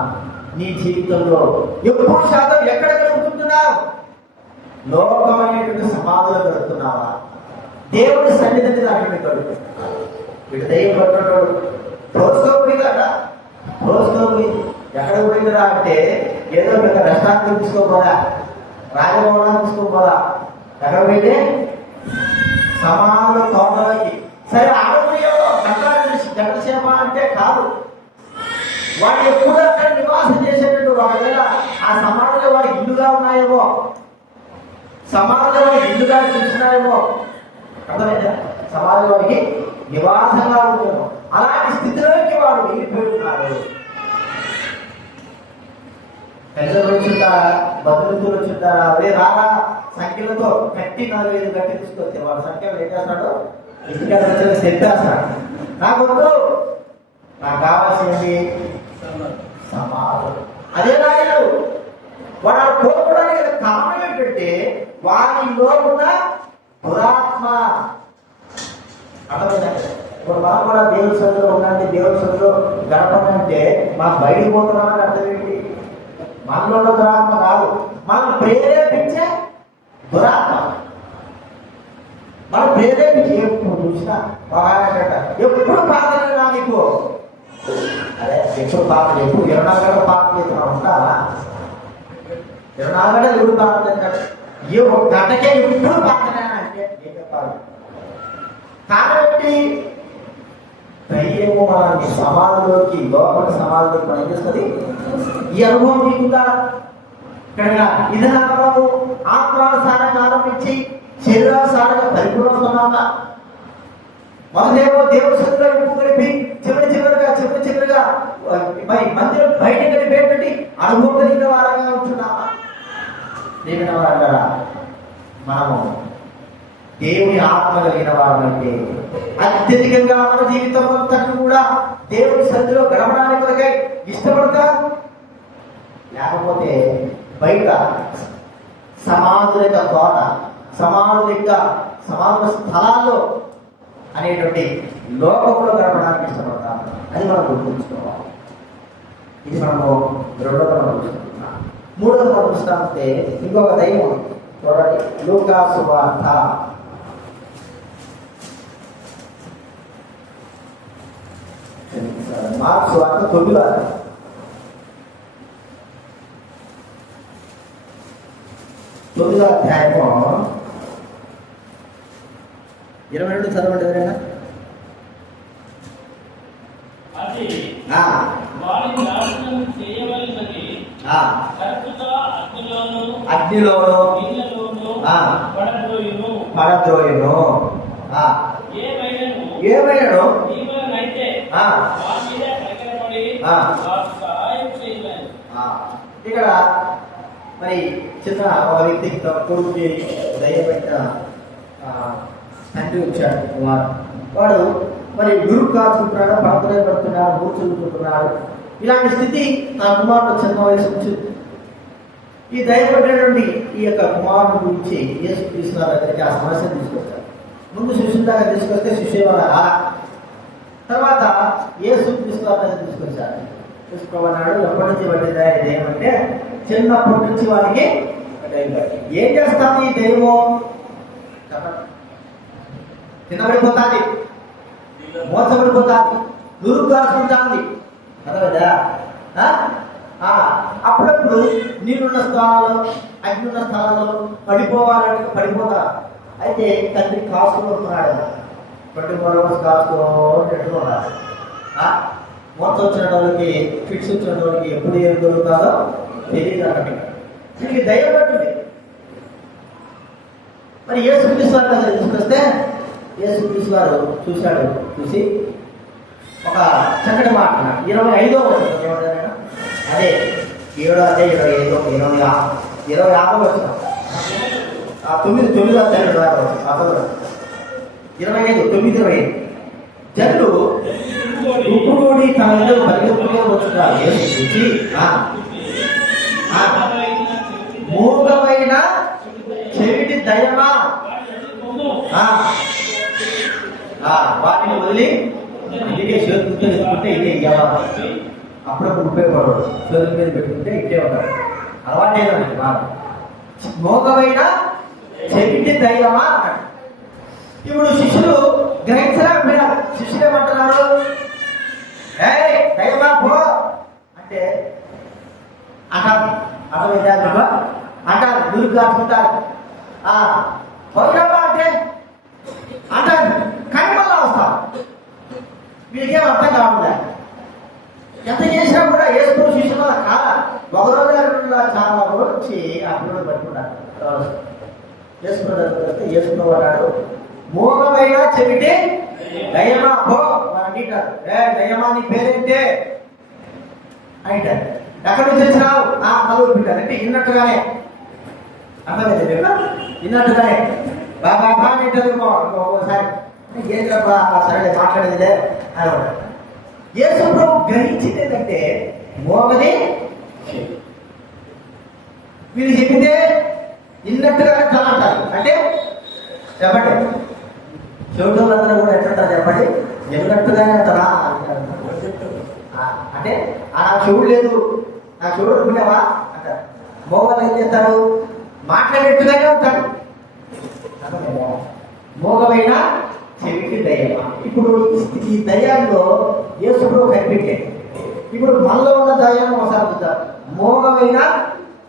నీ జీవితంలో ఎక్కువ శాతం ఎక్కడ గడుపుతున్నావు? లోకమైనటువంటి సమాధులు గడుపుతున్నావా? దేవుడి సన్నిధిని దాన్ని గడుపుతున్నావు. వీడు దయ్యం పట్టున్నాడు. రోజుకోపోయి కదా, రోజుకోపోయి ఎక్కడ పోయిందిరా అంటే ఏదో పెద్ద రెస్టారెంట్ తీసుకోపోదా, రాజభవనాన్ని తీసుకోపోదా, ఎక్కడ పోయింది? సమాధుల తోటలోకి. సరే ఆడపోయావో గంటసేప అంటే కాదు. వాడు ఎప్పుడు అక్కడ నివాసం చేసేటట్టు ఒకవేళ ఆ సమాధిలో వాడికి ఇల్లుగా ఉన్నాయేమో, సమాధిలో వాడికి ఇల్లుగా చూస్తున్నాయేమో, అర్థమైందా? సమాధిలో వాడికి నివాసంగా ఉంటుందో అలాంటి స్థితిలోకి వాడు వెళ్ళిపోతున్నాడు. పెద్దలు వచ్చుంటారా, బంధుమిత్రులు వచ్చుంటారా, అదే రారా సంఖ్యలతో కట్టి 4-5 గట్టి తీసుకొస్తే వాళ్ళ సంఖ్యలు ఏం చేస్తాడు, ఇంటికాడ వచ్చి చెప్పేస్తాడు. నాకొద్దు, నాకు కావాల్సింది సమాధానం. అదే రాయడు వాడు కోరుకోవడానికి కారణం ఏంటంటే వారిలో ఉన్న దురాత్మ. అర్థమైందంటే ఇప్పుడు మనం కూడా దేవుడి సన్నిధిలో ఉందంటే, దేవుడి సన్నిధిలో గడపడంటే మనం బయటకు పోతున్నామని అర్థం ఏంటి? మనలో ఉన్న దురాత్మ కాదు, మనం ప్రేరేపించే దురాత్మ. మనం ప్రేరేపించి ఎప్పుడు చూసినా ఎప్పుడు ప్రార్థన నీకు, అదే ఎప్పుడు ప్రార్థన, ఎప్పుడు 24 గంటలు ప్రార్థన చేస్తున్నాం ఉంటావా? 24 గంటలు ఎప్పుడు ప్రార్థన చేస్తాడు? ఏ ఒక గంటకే ఎప్పుడు ప్రార్థన అంటే ఏం చెప్పాలి? కాబట్టి దయ్యము మనల్ని సమాధిలోకి, లోపల సమాధిలోకి పనిచేస్తుంది. ఈ అనుభవం నీకుందా? ఇది నాకు ఆత్మానుసారంగా ఆరంభించి శరీరానుసారంగా పరిపూర్ణమవుతున్నాగా, మొదలేమో దేవుడి సత్తులో ఉప్పు కలిపి చివరిగా మరి మందిరం బయట కలిపేటువంటి అనుభవం కలిగిన వారంగా ఉంటున్నామా? దేవుని వారంటారా, మనము దేవుని ఆత్మ కలిగిన వారంటే అత్యధికంగా మన జీవితం అంతా కూడా దేవుని సన్నిధిలో గడపడానికి కొరకై ఇష్టపడతా, లేకపోతే బయట సమాధుల తోట, సమాధుల స్థలాల్లో అనేటువంటి లోకంలో గడపడానికి ఇష్టపడతాం. అది మనం గుర్తుంచుకోవాలి. ఇది మనము రెండవ మనం చూస్తున్నాం. మూడవ మనం చూస్తామంటే ఇంకొక దైవం చూడండి, లూకా సువార్త 9వ అధ్యాయము 22 చదవండి ఎవరైనా. అగ్నిలోను పడద్రోయును ఏమైనాను ఇక్కడ మరి చిన్న ఒక వ్యక్తికి కొడుకు దయ్యపెట్టిన తండ్రి వచ్చాడు కుమారు. వాడు మరి గురువు కాచుకుంటున్నాడు, పడతలే పడుతున్నాడు, కూర్చుంటున్నాడు. ఇలాంటి స్థితి నా కుమారుడు చిన్న వయసు వచ్చింది. ఈ దయపడినటువంటి ఈ యొక్క కుమారుడు గురించి యేసుక్రీస్తు దగ్గరికి ఆ సమస్యను తీసుకొచ్చారు. ముందు శిష్యుల దగ్గర తీసుకొస్తే శిష్యుల తర్వాత యేసుక్రీస్తు దగ్గర తీసుకొచ్చారు. తీసుకోమన్నాడు. ఎప్పటి నుంచి పట్టిందా ఈ దయ్యం అంటే చిన్నప్పటి నుంచి వారికి ఏం చేస్తాను ఈ దైవం తినబడిపోతుంది, మోసపడిపోతుంది, దుర్గాసుంటుంది. అర్థమైందా? అప్పుడప్పుడు నీళ్ళున్న స్థలాల్లో, అగ్నిన్న స్థలాల్లో పడిపోవాలంటే పడిపోతారు. అయితే తండ్రి కాసుకుంటున్నాడు, 24 hours కాసుకుంటున్నాడు. మోసం వచ్చిన వాళ్ళకి, ఫిట్స్ వచ్చిన వాళ్ళకి ఎప్పుడు ఏం దొరుకుతుందో తెలియదు అన్నట్టు. దీనికి దయ్యం పట్టింది. మరి యేసుక్రీస్తు వారి దగ్గర తీసుకొస్తే యేసుక్రీస్తు వారు చూసి ఒక చక్కటి మాట 25వ వచనం, అదే 7 అదే 25 25 వచ్చిన 9 అసలు 25 జనులు ఉప్పుడి తన ఇద్దరు పరిగెత్తుగా వచ్చున్నారు. మూగమైన చెవిటి దయమా వాటిని వదిలి ఇదే చేతులతో ఎత్తుకుంటే ఇదే ఇవ్వాలి. అప్పుడప్పుడు ఉపయోగపడదు, చేతుల మీద పెట్టుకుంటే ఇట్టే ఉంటారు. అలవాటేదండి బాగా. మోగమైన చెవిటి దైవమా అన్నాడు. ఇప్పుడు శిష్యులు గ్రహించలేకపోయినారు. శిష్యులు ఏమంటున్నారు? దైవమా పో అంటే అంటారు. అర్థమైతే అంటారు, గురికి కాచుకుంటారు. పోయినావా అంటే అంటారు, కానీ మళ్ళా వస్తాం. వీడికేం అర్థం కాకుండా ఎంత చేసినా కూడా వేసుకున్న శిష్యుల వల్ల కాదా. ఒకరోజు చాలా వచ్చి అప్పుడు పట్టుకుంటారు. వేసుకున్నవాడు మోగమైనా చెబితే దయమా పో అంటారు. దయమా నీ పేరేంటే అంటారు. ఎక్కడి నుంచి వచ్చినావు? పదవి పెట్టారు అంటే ఇన్నట్టుగానే అర్థమైంది మీకు, ఇన్నట్టుగానే బాగా బాగా ఒక్కోసారి ఏం సరే మాట్లాడేదిలే అని యేసు ప్రభు గ్రహించింది ఏంటంటే మోగది వీళ్ళు చెబితే ఇన్నట్టుగానే తల అంటారు. అంటే చెప్పండి, చెవిటోళ్ళందరూ కూడా ఎట్లుంటారు చెప్పండి, ఎన్నట్టుగానే తల అంటే నాకు చెవుడు లేదు, నాకు చెవుడు అనుకునేవా అంటారు. మోగలు ఏం చేస్తారు? మాట్లాడేట్టుగానే ఉంటాడు. మోగమైన చెవిటి దయ్యమా? ఇప్పుడు ఈ దయ్యాల్లో యేసు ప్రభు కనిపెట్టాడు. ఇప్పుడు మనలో ఉన్న దయ్యం ఒకసారి చూద్దాం. మోగమైన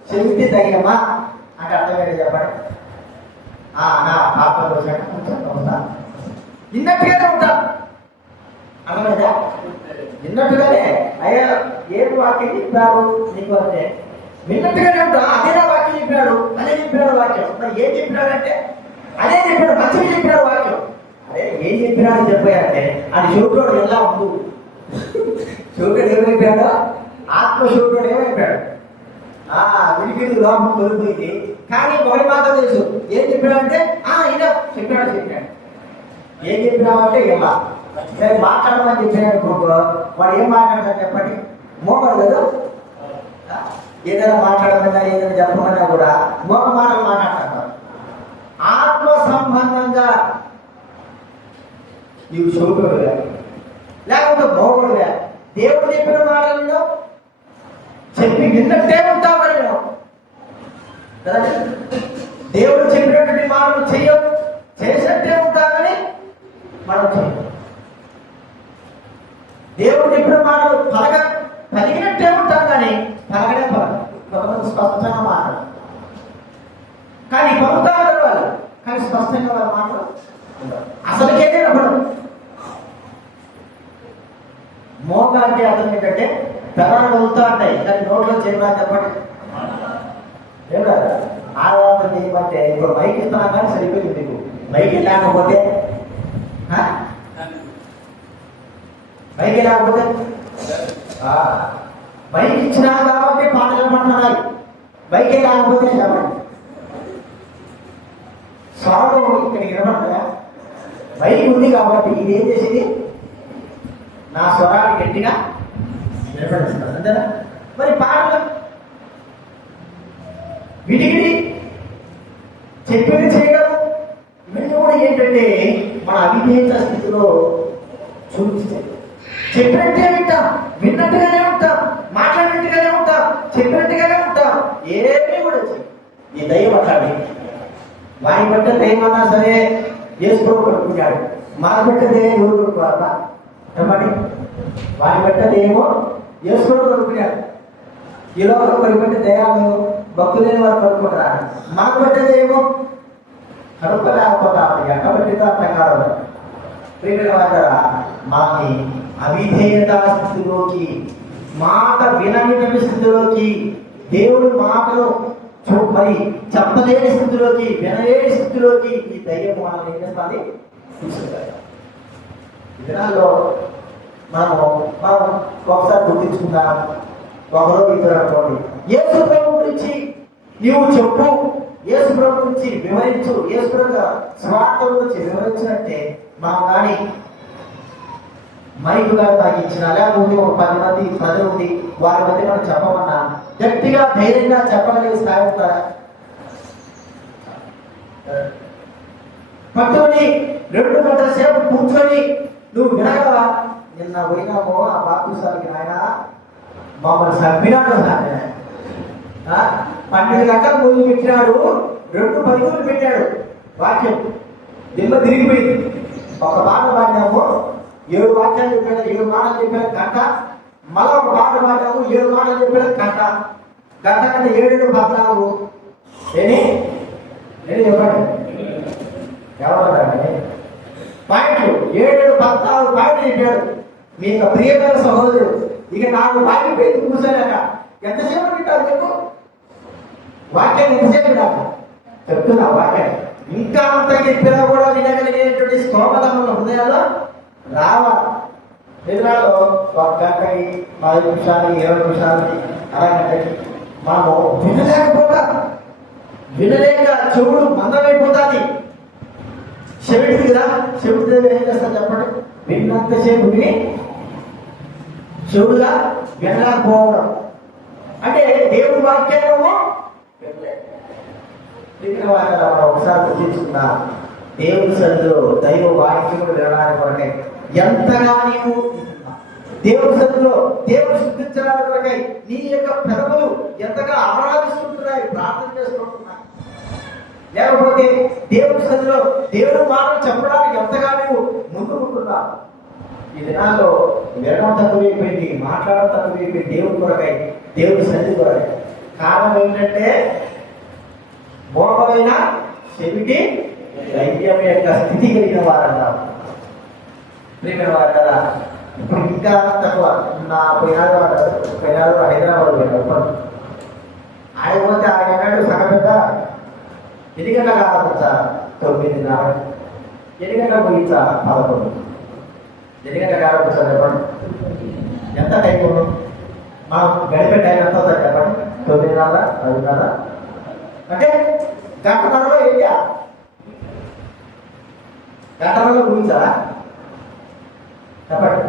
చెవిటి దయ్యమా అంటే అర్థమేంటి చెప్పండి? నా పాపలో నిన్నట్టుగానే ఉంటా. అర్థమైందా? నిన్నట్టుగానే అయ్యా ఏం వాక్యం చెప్పారు నీకు అంటే నిన్నట్టుగానే ఉంటా. అదే నా వాక్యం చెప్పాడు, అదే చెప్పినాడు వాక్యం. మరి ఏం చెప్పినాడంటే అదే చెప్పాడు, మంచిగా చెప్పినాడు వాక్యం. అదే ఏం చెప్పినాడు చెప్పాయంటే అది శివుడు ఎలా ఉండు. శివుడు ఏమైపోయాడు? ఆత్మశివుడు ఏమైపోయాడు? విడిగిడి లోపం కొలిపోయింది. కానీ ఒకటి మాత్రం తెలుసు, ఏం చెప్పాడంటే ఇలా చెప్పాడు. ఏం చెప్పినామంటే ఇలా సరే మాట్లాడమని చెప్పాడు. వాడు ఏం మాట్లాడతాడు చెప్పండి? మోగడు కదా. ఏదైనా మాట్లాడమన్నా ఏదైనా చెప్పమన్నా కూడా మోగ మాటలు మాట్లాడతారు. ఆత్మ సంబంధంగా నీవు శోకుడుగా లేకపోతే మోగడుగా దేవుడు చెప్పిన మాటలను చెప్పి విన్నట్టే ఉంటామని కదా. దేవుడు చెప్పినటువంటి మాటలు చేసినట్టే ఉంటామని మనం చెయ్యం. దేవుడు చెప్పిన మాటలు పలిగినట్టే ఉంటాం కానీ పలగడే కొంతమంది స్పష్టంగా మాట్లాడు, కానీ పలుకుతారు వాళ్ళు, కానీ స్పష్టంగా వాళ్ళ మాటలు అసలుకే వినపడదు. మోగ అంటే అర్థం ఏంటంటే పెదాలు వదులుతూ ఉంటాయి కానీ నోట్లో చేయమా చెప్పండి. ఏం కాదు ఆడవాళ్ళని చేయమంటే ఇప్పుడు మైక్ ఇస్తున్నా కానీ సరిపోయింది. మీకు మైక్ లేకపోతే మైక్ లేకపోతే మైక్ ఇచ్చినా కాబట్టి పాటలు పడుతున్నాయి. మైక్ లేకపోతే చెప్పండి స్వరం ఇక్కడ వినపడదా? మైక్ ఉంది కాబట్టి ఇది ఏం చేసింది? నా స్వరాన్ని గట్టిగా వినపడిస్తున్నారు అంతేనా? మరి పాటలు విడిగిడి చెప్పింది చేయడం ఇవన్నీ కూడా ఏంటంటే మన అవిధేయత స్థితిలో చూపిస్తాయి. చెప్పినట్టే వింటాం, విన్నట్టుగానే ఉంటాం, మాట్లాడినట్టుగానే ఉంటాం, చెప్పినట్టుగానే ఉంటాం, ఏమీ కూడా ఈ దయ్యం అట్లాంటి వారి బట్ట దయ్యం అన్నా సరే యేసు ప్రభు కొనుక్కున్నాడు. మా బట్ట దయ్యం ఎవరు కొనుక్కోవాలా చెప్పండి? వారి బట్ట దయ్యమో యేసు ప్రభు కొనుక్కున్నాడు. ఈ లోపల కొన్ని బట్టి దయాలు భక్తులేని వారు కొనుక్కుంటారు. మాకు బట్ట దయ్యమో కనుక్కోలేకపోతాం. ఎక్కబట్టితో అర్థం కాదు. మాని అవిధేయత స్థితిలోకి, మాట వినని స్థితిలోకి, దేవుడు మాటలు మరి చెప్పలేని స్థితిలోకి, వినలేని స్థితిలోకి ఈ దయ్యం మనల్ని ఏం చేస్తుంది? దినాల్లో మనం ఒకసారి గుర్తించుకుందాం. ఒకరో ఇద్దరు అనుకోండి. యేసు ప్రభు గురించి నీవు చెప్పు, యేసు ప్రభు గురించి వివరించు, యేసు ప్రభు స్వార్థం గురించి వివరించినట్టే మనం కానీ మైకు గారు తగ్గించిన లేకపోతే ఒక 10 మంది ప్రజలు ఉండి వారి మధ్య మనం చెప్పమన్నా గట్టిగా ధైర్యంగా చెప్పగలిగే స్థాయి ఉంటారా? పట్టుకొని 2 గంటల సేపు కూర్చొని నువ్వు వినగలవా? నిన్న పోయినామో ఆ బాప్తిసానికి ఆయన మమ్మల్ని చంపినాడు. 12 గంటలు ముందు పెట్టినాడు, 2 పరుగులు పెట్టాడు. వాక్యం దిమ్మ తిరిగిపోయింది. ఒక మాట పాడినాము, 7 వాక్యాలు చెప్పాడు, 7 మాటలు చెప్పాడు గంట. మళ్ళా ఒక పాట పాడినాము, 7 మాటలు చెప్పాడు గంట. గంట కంటే 7 14 ఏని చెప్పండి ఎవరండి పాయింట్లు 7 14 పాయింట్లు చెప్పాడు. మీ యొక్క ప్రియమైన సహోదరుడు ఇక 4 వాక్యం కూర్చోలేక ఎంతసేపు వింటారు? మీకు వాక్యాన్ని ఎంతసేపు వినాలి చెప్తున్నా. వాక్యాన్ని ఇంకా అంత చెప్పినా కూడా వినగలిగేటువంటి స్తోమత మన హృదయాల్లో రావాలి. నిద్రలో ఒక గంటకి 10 నిమిషాలు 20 నిమిషాలకి అరగంటకి మనము వినలేక చెవుడు మందమైపోతుంది. చెవిటి కదా, చెవిటి ఏం చేస్తా చెప్పండి, విన్నంతసేపు విని చెవుడుగా వినలేకపోవడం అంటే దేవుడి వాక్యమేమో ఒకసారి గుర్తించుకున్నా. దేవుడి సన్నిధిలో దైవ వాక్యములు వినడానికి కొరకై ఎంతగా నీవు దేవుడి సన్నిధిలో దేవుడు శుద్ధించడానికి కొరకై నీ యొక్క పెదవులు ఎంతగా ఆరాధిస్తుంటున్నాయి, ప్రార్థన చేసుకుంటున్నాయి. లేకపోతే దేవుడి సన్నిధిలో దేవుడు మాటలు చెప్పడానికి ఎంతగా నీవు ముందుకుంటున్నావు. ఈ దినాల్లో వినడం తక్కువైపోయింది, మాట్లాడడం తక్కువైపోయింది. దేవుడి కొరకై, దేవుడి సన్నిధి కొరకై. కారణం ఏంటంటే మోహమైన చెవిటి దైవ్యం యొక్క స్థితి కలిగిన వారన్నారు. ప్రియమైన వారు కదా. ఇప్పుడు ఇంకా తక్కువ. నా పోయినాడు హైదరాబాద్ పోయినప్పుడు ఆయన పోతే ఆయన అన్నాడు సగపెద్ద 8 గంటలకు ఆరంభించా 9:30, 8 గంటలకు ముగించా 11, 8 గంటలకు ఆరంభించా చెప్పండి. ఎంత టైం మనం గడిపే టైం ఎంత అవుతుంది చెప్పండి? 9:30, 10:30 అంటే గంటన్నరలో ఏం చేయాలి? గంటన్నరలో ముగించాలా చెప్పండి?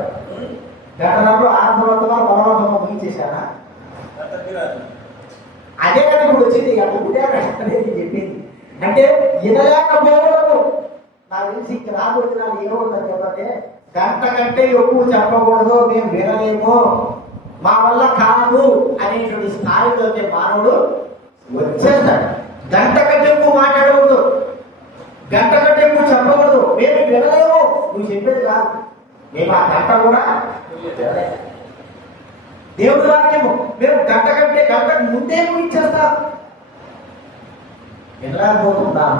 గంటన్నరలో ఆనందవంతంగా బలవంతంగా ముగించేశానా? అదే కదా ఇప్పుడు వచ్చింది. అప్పుడు అనేది చెప్పింది అంటే వినలేకపోవడము. నాకు తెలిసి ఇంకా రాబోయే నాకు ఏమవుతుంది చెప్పంటే, గంట కంటే ఎక్కువ చెప్పకూడదు, మేము వినలేము, మా వల్ల కాదు అనేటువంటి స్థాయిలోకి మానవుడు వచ్చేస్తాడు. గంట కంటే ఎక్కువ మాట్లాడకూడదు, గంట కంటే ఎక్కువ చెప్పకూడదు, మేము వినలేము, నువ్వు చెప్పేది కాదు, మేము ఆ గంట కూడా దేవుడి వాక్యము మేము గంట కంటే గంటకు ముందే ముగించేస్తాం. వినలేకపోతున్నాం,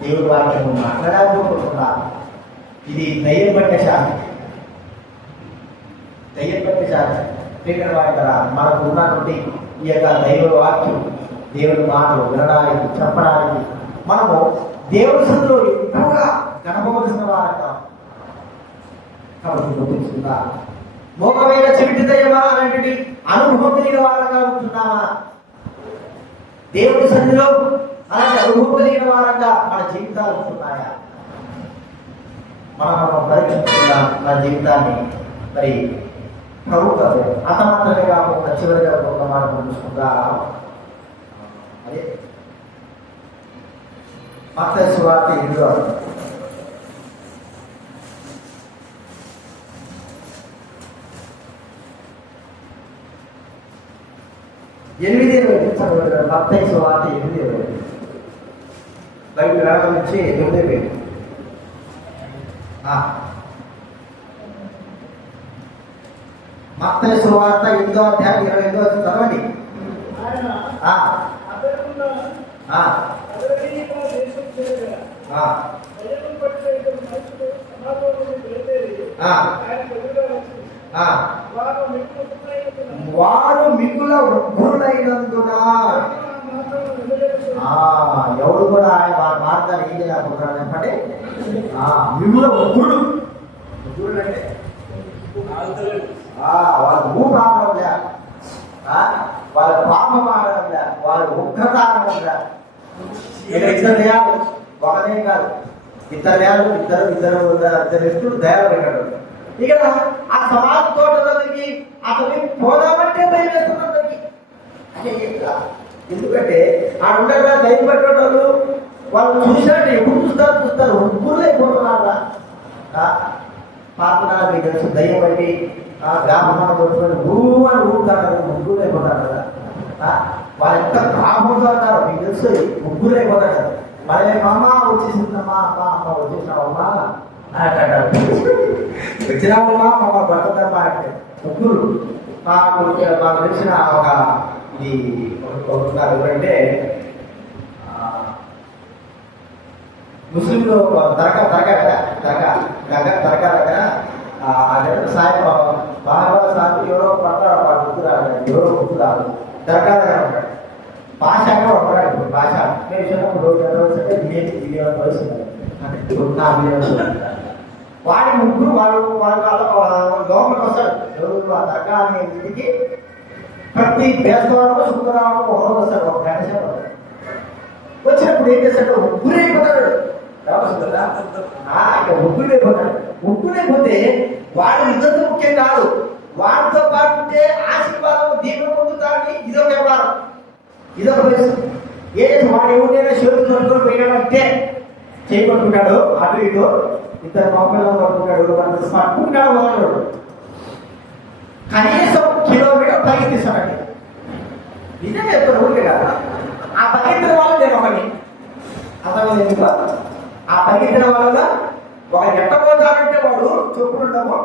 దేవుడి వాక్యము మాట్లాడకపోతున్నాం. ఇది దయ్యం పట్టే శాంతి, దయ్యం పట్టే శాంతి. ఇక్కడ మనకు ఉన్నటువంటి ఈ యొక్క దైవ వాక్యం, దేవుడి మాటలు వినడానికి, చెప్పడానికి మనము దేవుడి సన్నిధిలో ఎక్కువగా గడపవలసిన వారంగా. కాబట్టి గుర్తించుకుందా, మోకమైన చెవిటి దయ్యమా అలాంటి అనుభవం కలిగిన వారంగా ఉంటున్నామా? దేవుడి సన్నిధిలో అలాంటి అనుభవం కలిగిన వారంగా మన జీవితాలు ఉంటున్నాయా? మనం పరీక్షించుకుందాం మన జీవితాన్ని. మరి ప్రభుత్వం అంత మాత్రమే కాకుండా చివరిగా ఒక మాట చూసుకుందా, అదే మత్తయి సువార్త 8వ మత్తయి సువార్త 8వ బైబిల్ రావడం నుంచి 8వ మత్తయి సువార్త 8వ అధ్యాయం 25వ చదవండి. వారు మిగుల వృద్ధులైనందున ఎవడు కూడా ఆయన వారి మార్గాన్ని ఏం చేయలేకపోతున్నాడు చెప్పండి. మిగుల వృద్ధుడు అంటే వాళ్ళ భూమి రావడం లే, వాళ్ళ పాపం ఆడడం లే, వాళ్ళ ఉగ్రత ఆడడం లే. ఇద్దరు దేయాలు ఒకనే కాదు, ఇద్దరు దేయాలు ఇద్దరు వ్యక్తులు దయాలు పెట్టాడు. ఇక్కడ ఆ సమాజ తోటలోకి అతని పోదామంటే భయం వేస్తున్నది. ఎందుకంటే ఆ ఉండగా దయ పెట్టేవాళ్ళు వాళ్ళు చూసినట్టు ఎప్పుడు చూస్తారు ఉగ్గురులైపోతున్నారా? పాపన మీకు తెలుసు, దయ్యం బట్టి గ్రామాన్ని కొట్టుకొని అని ఊరుతారు, ముగ్గురైపోతారు కదా. వాళ్ళు ఎంత కాపుగా ఉంటారు మీకు తెలుసు, ముగ్గురైపోతారు కదా. మరి మా అమ్మ వచ్చేసిందమ్మా, అమ్మ వచ్చేసినావమ్మా అంటారు, వచ్చినావమ్మా మా భర్తమ్మా అంటే ముగ్గురు. మాకు తెలిసిన ఒక ఇది ఒకటున్నారు. ఎవరంటే ముస్లింలు దర్గా దగ్గర సాయి బాబా సాయి ఎవరో పడతాడు, వాడు గుర్తురాడు, ఎవరో గుర్తురాడు, దర్గా దగ్గర ఉంటాడు. భాషగా ఉంటాడు. ఇప్పుడు భాష మేము చిన్నప్పుడు రోజు వస్తే వయసు అంటే నా వాడి ముగ్గురు వాళ్ళ లోపలికి వస్తాడు. ఎవరు ఆ దర్గా అనే ఇంటికి ప్రతి బేస్తవాడము శుక్రవారం ఒకరోజు వస్తాడు, ఒక గంట సేపు వస్తాడు. వచ్చినప్పుడు ఏం చేస్తాడు, ముగ్గురైపోతాడు. ముగ్గురైపోతాడు. ముగ్గురైపోతే వాడు ఇద్దరు ముఖ్యం కాదు, వాడితో పాటు ఉంటే ఆశీర్వాదం దీపం పొందుతాడని ఇదొక వ్యవహారం, ఇదొక ప్లేస్. ఏదైతే వాడు ఏముంటేనే చేతులు పట్టుకొని పోయాడంటే చేయబట్టుకుంటాడు, అటు ఇటు ఇద్దరు మొక్కలు పట్టుకుంటాడు, పట్టుకుంటాడు వదలడు. కనీసం కిలోమీటర్ పైకి తీస్తాడండి. నిజమే చెప్తాడు, ఊరికే కాదు. ఆ పరిగెత్తిన వాళ్ళు నేను ఒకటి అర్థమైంది. ఎందుకు ఆ పరిగెత్తిన వాళ్ళ ఒక ఎట్టపోతాడంటే వాడు చెప్పుకుంటాము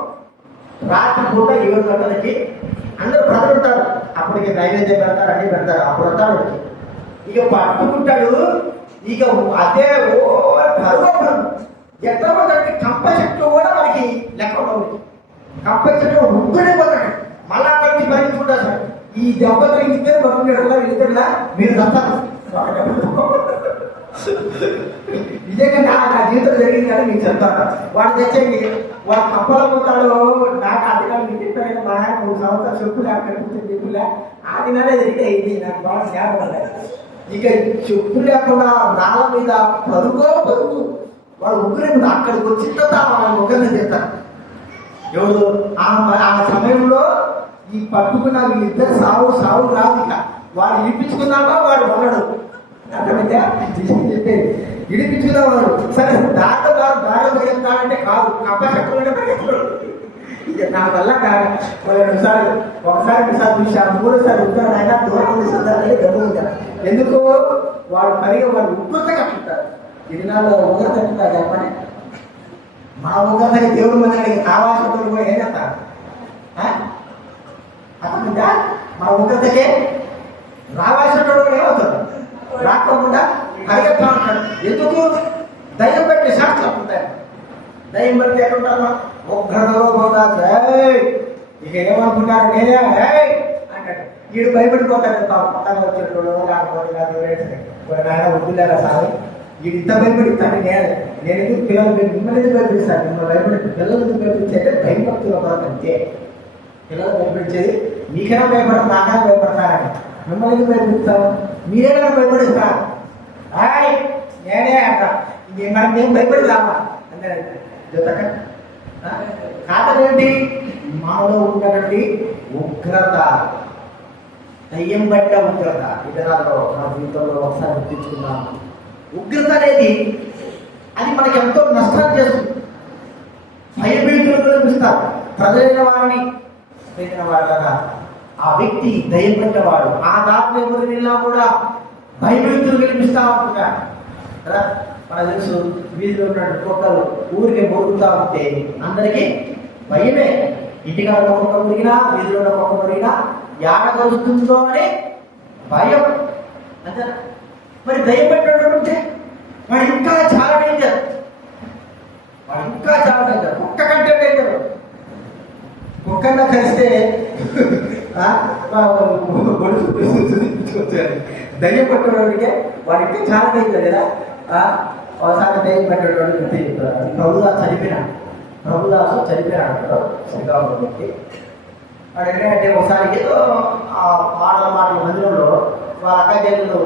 రాత్రి పూట 7 గంటలకి అందరూ ప్రజలు ఉంటారు. అప్పటికి నైవేద్యం పెడతారు, అన్ని పెడతారు. అప్పుడు వస్తాడు ఇక పట్టుకుంటాడు. ఇక అదే పరువు ఎక్కడ పోతాడు, కంప చెట్లు కూడా మనకి లెక్క ఉండవు. కంప చెట్లు ముగ్గురే పోతాడు. మళ్ళా అక్కడికి భరించుకుంటారు సార్. ఈ దెబ్బతో ఇద్దరు పట్టుకుంటాడు, ఇద్దరులా మీరు తప్పారు. నిజంగా నా జీవితం జరిగింది కానీ మీకు చెప్తాను. వాడు తెచ్చేది వాడు కంపలో పోతాడు. నాకు అధికారులు మీకు చెప్పాను, మా 3 సంవత్సరాలు చెప్పులే అక్కడ చెప్పులే ఆ దినాలే జరిగితే ఇది నాకు బాగా జ్ఞాపకం. ఇక చెప్పు లేకుండా నాల మీద పరుగు వాడు ముగ్గురు అక్కడికి వచ్చిన తర్వాత ముగ్గురిని చెప్తారు. ఎవరు ఆ సమయంలో ఈ పట్టుకున్న వీళ్ళిద్దరు సావు రాదు. ఇక వాడు ఇడిపించుకున్నాక వాడు మొన్నడు అర్థమైతే చెప్పేది ఇడిపించుకున్నాడు. సరే దాంట్లో దారిలో పరిగెత్తాడంటే కాదు, కప్ప చెప్పులు పరిగెత్తాడు. ఇక నా వల్ల ఒకసారి చూసాను, 3సారి ఉంటాడు. ఆయన దూరం ఎందుకు వాడు వాడు ఉగ్రత కట్టుకుంటారు. ఇది నాలో ఉగ్రత కట్టుకుంటారు చెప్పని. మా ఉగ్రతకి దేవుడు మనకి కావాల్సిన కూడా ఏం చేస్తారు అర్థమైందా? మా ఉగ్రతకే రావాల్సిన కూడా ఏమవుతాడు, రాకుండా పరిగెత్తా ఉంటాడు. ఎందుకు దయ్యం బట్టి శాస్త్రం ఉంటాయి. దయ్యం బట్టి ఎక్కడుంటారు ఉగ్రతలో పోతా. ఇక ఏమనుకుంటారు, నేనే అంటాడు. వీడు భయపడిపోతాడు. పక్కన వచ్చేటోడు లేకపోతే నాయన వద్దులేరా సార్, వీడు ఇంత భయపడిస్తాను. నేను ఎందుకు పిల్లలు మిమ్మల్ని ఎందుకు భయపడిస్తాను, మిమ్మల్ని పిల్లలు ఎందుకు భయపడిస్తే భయపడుతున్న పదం అంతే. పిల్లలు భయపడిచేది మీకైనా భయపడతారు, నాకైనా భయపడతారని. మిమ్మల్ని ఎందుకు భయపడిస్తాను, మీరేనా భయపడిస్తారు. నేనే అంట. మనం మేము భయపడి రామా అంటే కారణం ఏంటి, మాలో ఉన్నటువంటి ఉగ్రత, దయ్యం బట్ట ఉగ్రత. ఇతరాల్లో నా జీవితంలో ఒకసారి గుర్తించుకున్నాను. ఉగ్రత అనేది అది మనకి ఎంతో నష్టాన్ని చేస్తుంది. భయభీతులు కల్పిస్తారు. ప్రజలైన వారిని వాడగా ఆ వ్యక్తి దయ్యం పట్టేవాడు. ఆ దాంట్లో ఎవరు వెళ్ళినా కూడా భయభీతులు కల్పిస్తా ఉంటున్నాడు కదా. మనకు తెలుసు, వీధిలో ఉన్నట్టు కుక్కలు ఊరికే మొరుగుతా ఉంటే అందరికీ భయమే. ఇంటికాడ కుక్క మురిగినా, వీధిలో ఉన్న కుక్క మురిగినా యాడ కలుస్తుందో అని భయం అంతే. మరి దయ్యం పెట్టడం ఉంటే వాడు ఇంకా చాలా డేంజర్, కుక్క కంటే డేంజర్. కుక్కన్నా కలిస్తే దయ్యం పట్టడానికి వాడికి చాలా డేంజర్ కదా. ఒకసారి దయ్యం పెట్టేటోడు ప్రభుదాసు చనిపోయినాడు శ్రీకాకుళంకి. వాడు ఏంటంటే ఒకసారి ఏదో మాటల మందిరంలో వాళ్ళ అక్క చెల్లెలు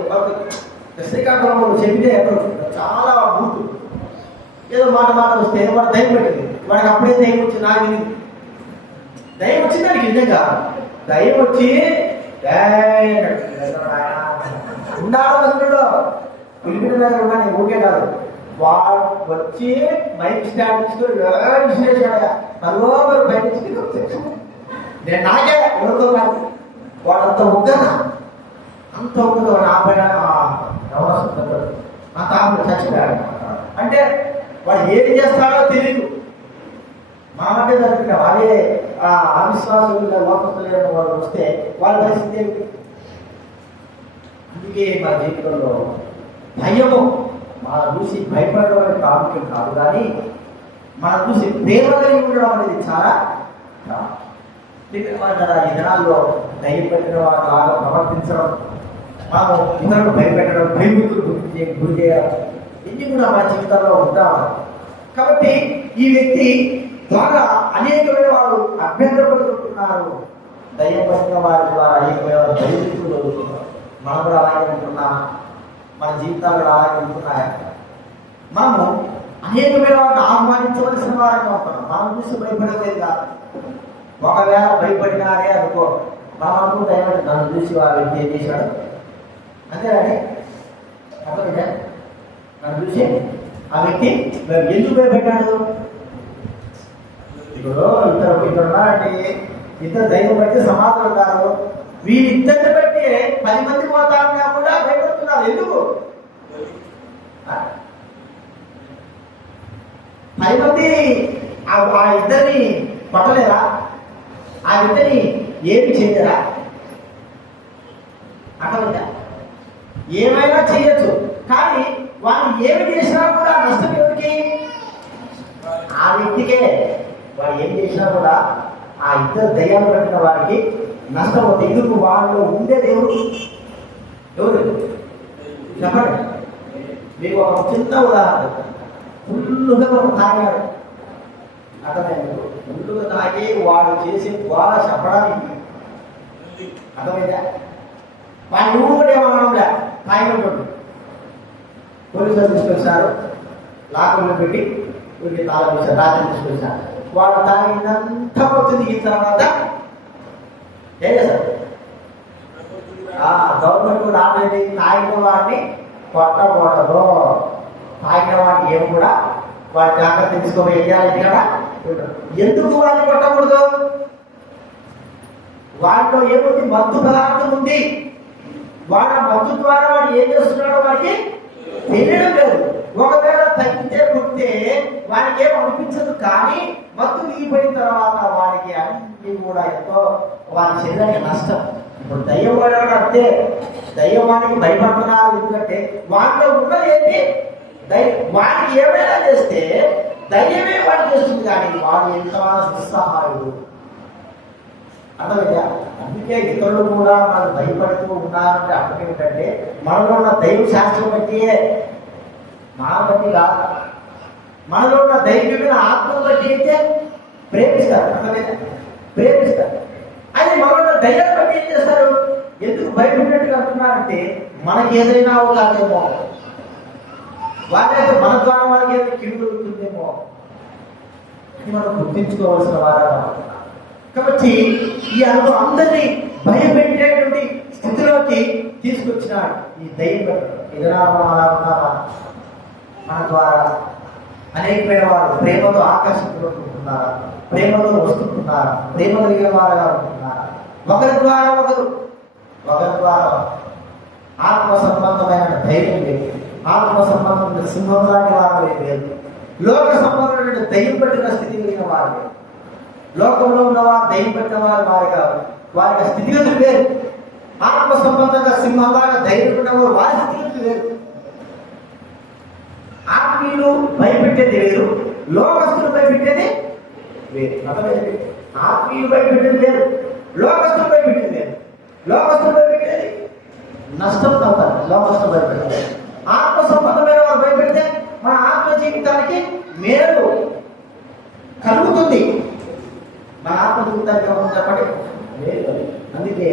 శ్రీకాకుళంలో చెబితే చాలా బూతు ఏదో మాట వస్తే వాడు దయ్యం పెట్టింది. వాడికి అప్పుడే దయ్యం వచ్చి నాకు దయ్యం వచ్చింది. దానికి నిజంగా దయ్యం వచ్చి ఉన్నాడు మందిరంలో పిలిపిన దగ్గర ఉన్నా. నేను ఊకే కాదు, వాడు వచ్చి మైక్ స్టాండ్ తీసుకొని విశ్లేషణ మరో బయట నేను నాకే ఎవరితో కాదు. వాడు అంత ఉగ్గన వాడు ఆపైన మా తాము చచ్చిపోయాడు. అంటే వాడు ఏం చేస్తాడో తెలియదు. మా అంటే జరుగుతుంది. వాళ్ళే అవిశ్వాసులు లోపస్తులు వాళ్ళు వస్తే వాళ్ళ పరిస్థితి ఏమిటి? అందుకే మా జీవితంలో భయము మనం చూసి భయపడడం అనేది ప్రాముఖ్యం కాదు, కానీ మనం చూసి ప్రేమ కలిగి ఉండడం అనేది చాలా ఈ దినాల్లో దయ్యం పెట్టిన వారు లాగా ప్రవర్తించడం, మనం ఇతరులు భయపెట్టడం, భయభూతులు గురి చేయడం, ఇన్ని కూడా మన జీవితంలో ఉంటాం. కాబట్టి ఈ వ్యక్తి ద్వారా అనేకమైన వారు అభ్యంతరపడుతున్నారు. దయ్యం పట్టిన వారి ద్వారా అనేకమైన వారు దైవికులు జరుగుతున్నారు. మనం కూడా అలాగే ఉంటున్నాం, మన జీవితాలు కూడా అలాగే ఉంటున్నాయి. మనము అనేకమైన వారిని ఆహ్వానించవలసిన వారంగా ఉంటున్నాం. మనం చూసి భయపడలేదు కాదు. ఒకవేళ భయపడినారే అనుకో, మనం అనుకుంటే నన్ను చూసి వారు వ్యక్తి ఏం చేశాడు అంతేనండి. అర్థమైందా? నన్ను చూసి ఆ వ్యక్తి ఎందుకు భయపడ్డాడు? ఇప్పుడు ఇద్దరున్నారంటే ఇద్దరు దైవం బట్టి సమాధులు ఉన్నారు. వీరిద్దరిని బట్టి 10 మంది పోతారున్నా కూడా భయపడుతున్నారు. ఎందుకు? 10 మంది ఆ ఇద్దరిని కొట్టలేరా? ఆ ఇద్దరిని ఏమి చేయలేరా? అర్థమైందా? ఏమైనా చేయొచ్చు, కానీ వాళ్ళు ఏమి చేసినా కూడా నష్టం ఎవరికి? ఆ వ్యక్తికే. వాడు ఏం చేసినా కూడా ఆ ఇద్దరు దయ్యాలు పట్టిన వారికి నష్టం అవుతుంది. ఎందుకు? వాళ్ళు ఉండే దేవుడు ఎవరు చెప్పండి. మీకు ఒక చిన్న ఉదాహరణ. ఫుల్లుగా తాగాడు, అర్థమైంది? ఫుల్లుగా తాగి వాడు చేసే గోళ చెప్పడానికి అర్థమైందా? వాడి నువ్వు కూడా ఏమనడంలే. తాగినప్పుడు పోలీసులు తీసుకొచ్చారు, లాకర్లో పెట్టి వీడికి తాళం వేశారు, రాత్రి తీసుకొచ్చారు. వాడు తాగినంత పొద్దు దిగిన తర్వాత ఏం చేశారు? గవర్నమెంట్ రాబోయేది తాగిన వాడిని కొట్టకూడదు. తాగిన వాడిని ఏమి కూడా వాడి జాగ్రత్త తీసుకోవాలి. వేయాలి కదా. ఎందుకు వాడిని కొట్టకూడదు? వాడిలో ఏముంది? మత్తు పదార్థం ఉంది. వాడు మత్తు ద్వారా వాడు ఏం చేస్తున్నాడో వాడికి తెలియడం లేదు. ఒకవేళ తగ్గితే కొట్టే వాడికి ఏం అనిపించదు, కానీ మత్తు దిగిపోయిన తర్వాత వాడికి అన్ని కూడా ఎంతో వాడి శరీరానికి నష్టం. ఇప్పుడు దయ్యం వాడు అంతే. దయ్యం వాడికి భయపడుతున్నారు. ఎందుకంటే వాడిలో ఉన్నది ఏంటి? వాడికి ఏమైనా చేస్తే దయ్యమే వాడు చేస్తుంది, కానీ వాడు ఎంత నిస్సహాయుడు. అర్థమైందా? అందుకే ఇతరులు కూడా మనకు భయపడుతూ ఉన్నారంటే అర్థం ఏమిటంటే మనలో ఉన్న దైవ శాస్త్రం బట్టియే, మన బట్టి కాదు. మనలో ఉన్న దైవమైన ఆత్మ బట్టి అయితే ప్రేమిస్తారు. అర్థమైందా? ప్రేమిస్తారు. అది మనలో ఉన్న దైవం బట్టి ఏం చేస్తారు? ఎందుకు భయపడినట్టుగా అంటున్నారంటే మనకి ఏదైనా అవుతాదేమో, వాళ్ళైతే మన ద్వారా వాళ్ళకి ఏదైనా కింద దొరుకుతుందేమో అని మనం గుర్తించుకోవాల్సిన వారా. కాబట్టి ఈ అనుభవం అందరినీ భయపెట్టేటువంటి స్థితిలోకి తీసుకొచ్చినాడు ఈ దైవం. ఏదైనా అలా ఉన్నారా? మన ద్వారా అనేకమైన వారు ప్రేమతో ఆకర్షించుకుంటున్నారా? ప్రేమతో వస్తుంటున్నారా? ప్రేమ కలిగిన వారుగా ఉంటున్నారా? ఒకరి ద్వారా ఒకరి ద్వారా ఆత్మ సంబంధమైన ధైర్యం లేదు. ఆత్మ సంబంధమైన సింహం లాంటి వారు లేదు. లోక సంబంధమైన దయ్యం పట్టిన స్థితి కలిగిన వారు లేదు. లోకంలో ఉన్నవారు దయ్యం పట్టిన వారు కాదు. వారికి స్థితిగతులు వేరు. ఆత్మ సంబంధంగా సింహంలాగా ధైర్యం ఉన్నవారు వారి స్థితిగతులు వేరు. ఆత్మీయులు భయపెట్టేది వేరు, లోకస్తులు భయపెట్టేది వేరు. అర్థమైంది? ఆత్మీయులు భయపెట్టేది వేరు, లోకస్తులు భయపెట్టేది వేరు. లోకస్తులు భయపెట్టేది నష్టం అవుతారు. లోకస్తులు భయపెట్టారు. ఆత్మ సంబంధమైన వారు భయపెడితే మన ఆత్మ జీవితానికి మేలు కలుగుతుంది. మన ఆత్మ జీవితానికి చెప్పండి లేదు. అందుకే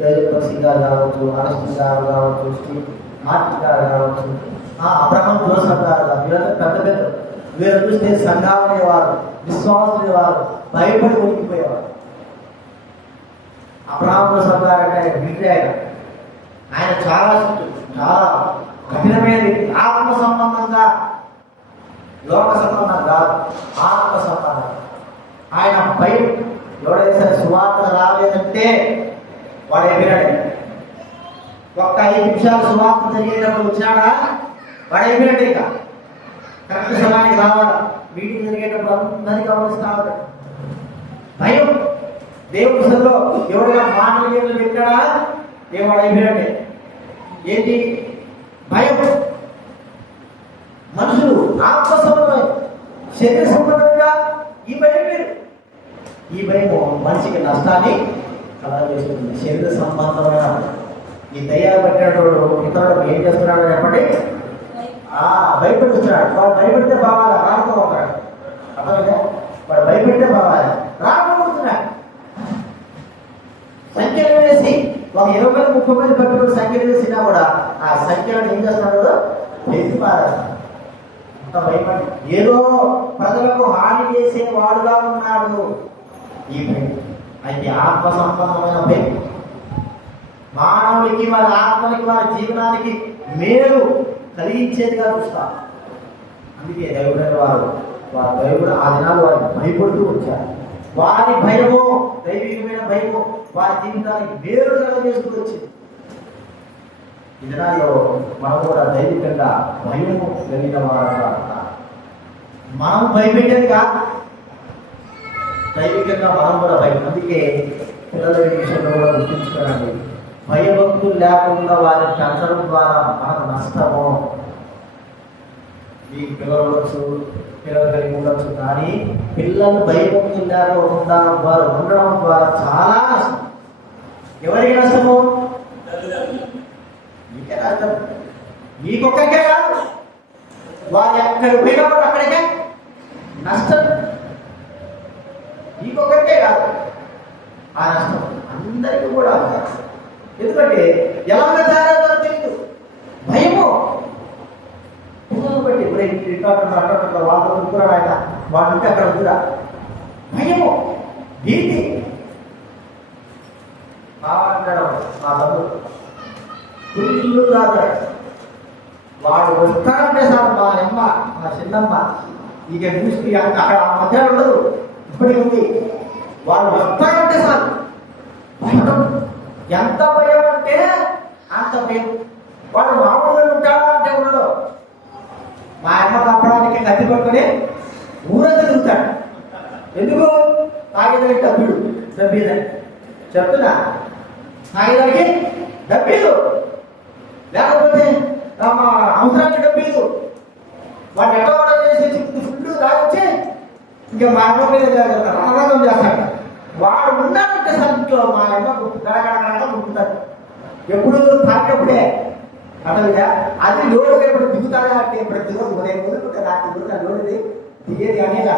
దైవపక్షి గారు కావచ్చు, అరస్టి గారు కావచ్చు, మార్టి గారు కావచ్చు, అబ్రహం జోసఫ్ గారు వీళ్ళంతా పెద్ద పెద్ద వీళ్ళు చూస్తే సంఘాలనేవారు, విశ్వాసులేవారు, భయపడి ఉనికిపోయేవారు. అబ్రహం జోసఫ్ గారు అంటే ఆయన మిలిటరీ ఆయన చాలా కఠినమైన వ్యక్తి. ఆత్మ సంబంధంగా, లోక సంబంధం కాదు, ఆత్మ సంబంధం. ఆయన భయం. ఎవడైతే సువార్త రాలేదంటే వాడు ఎగిరాడు. ఒక్క 5 నిమిషాలు సువార్త జరిగేటప్పుడు వచ్చినాడా వాడు ఎగిరాడు. ఇక కరెక్ట్ సమయానికి రావాలా. మీటింగ్ జరిగేటప్పుడు అందరినీ గమనిస్తాడు. భయం. దేవుడి విషయంలో ఎవరైనా మాటలు పెట్టాడా వాడు ఎగిరాడే. ఏంటి? భయం. మనుషులు ఆత్మ సంబంధం, శరీర సంబంధంగా ఈ భయం లేదు. ఈ భయం మనిషికి నష్టాన్ని కలగజేస్తుంది. శరీర సంబంధమైన ఈ దయ్యాలు పెట్టినప్పుడు ఇతరులకు ఏం చేస్తున్నాడు చెప్పండి? భయపెడుతున్నాడు. వాడు భయపెడితే బాగా రాడుతూ ఉంటాడు. 9 పట్టుకుని సంఖ్యలు వేసినా కూడా ఆ సంఖ్యలను ఏం చేస్తున్నాడు? ఎత్తి పారేస్తాడు. అంత భయపడి ఏదో ప్రజలకు హాని చేసే వాడుగా ఉన్నాడు ఈ భయం. అయితే ఆత్మ సంబంధమైన భయం మానవుడికి, వారి ఆత్మనికి, వారి జీవనానికి మేలు కలిగించేదిగా చూస్తారు. అందుకే దైవుడైన వారు దైవుడు ఆ దినాలు వారికి భయపడుతూ వచ్చారు. వారి భయము, దైవికమైన భయము వారి జీవితానికి మేలు కలగజేస్తూ వచ్చింది. ఈ దినాల్లో మనం కూడా దైవికంగా భయము కలిగిన వారుగా మనం భయపెట్టేది కాదు, దైవికంగా మనం కూడా భయం. అందుకే పిల్లల విషయంలో కూడా గుర్తించుకోనండి, భయభక్తులు లేకుండా వారిని పెంచడం ద్వారా మనకు నష్టము. ఈ పిల్లలు కలిగి ఉండొచ్చు, కానీ పిల్లలు భయభక్తులు లేకుండా వారు ఉండడం ద్వారా చాలా నష్టం. ఎవరికి నష్టము? మీకే నష్టం. మీకొక్కరికే కాదు, వారు ఎక్కడికి పోయినా కూడా అక్కడికే నష్టం. మీకొక్కరికే కాదు ఆ నష్టం, అందరికీ కూడా. ఎందుకంటే ఎలాగ తయారవుతారో తెలియదు. భయము పిల్లలు బట్టి రికార్డు వాళ్ళు ముగ్గురాడు ఆయన, వాడు ఉంటే అక్కడ కూడా భయము, భీతి. అంటాడు ఆ తమ్ముడు ఇల్లు రాగాడు, వాడు వస్తాడంటే సార్ మా అమ్మ, మా చిన్నమ్మ ఇక చూసి అక్కడ ఆ మధ్య ఉండదు, ఇప్పటికి ఉంది. వాడు వస్తాడంటే సార్ భయం. ఎంత భయం అంటే అంత భయం. వాడు మామూలుగా ఉంటాడా అంటే ఉండడు. మా అమ్మ తప్పడానికి కత్తి పట్టుకుని ఊరంతా తిరుగుతాడు. ఎందుకు? తాగేదానికి డబ్బీదని చెప్తున్నా, తాగేదానికి డబ్బీలు, లేకపోతే మా అవసరానికి డబ్బీలు. వాడు ఎట్లా ఆర్డర్ చేసి ఫుడ్ తాగొచ్చి ఇంకా మా అమ్మ మీద అనాథం చేస్తాడు. వాడు ఉన్నాడంటే సంట్లో మా అమ్మ గడగడ గుర్తుంటాడు. ఎప్పుడు తాగినప్పుడే అర్థమైందా? అది లోడు ఎప్పుడు దిగుతాడా అంటే ప్రతి రోజు ఉదయం మొదలుకుంటే రాత్రి కూడా లోడుది దిగేది అనేగా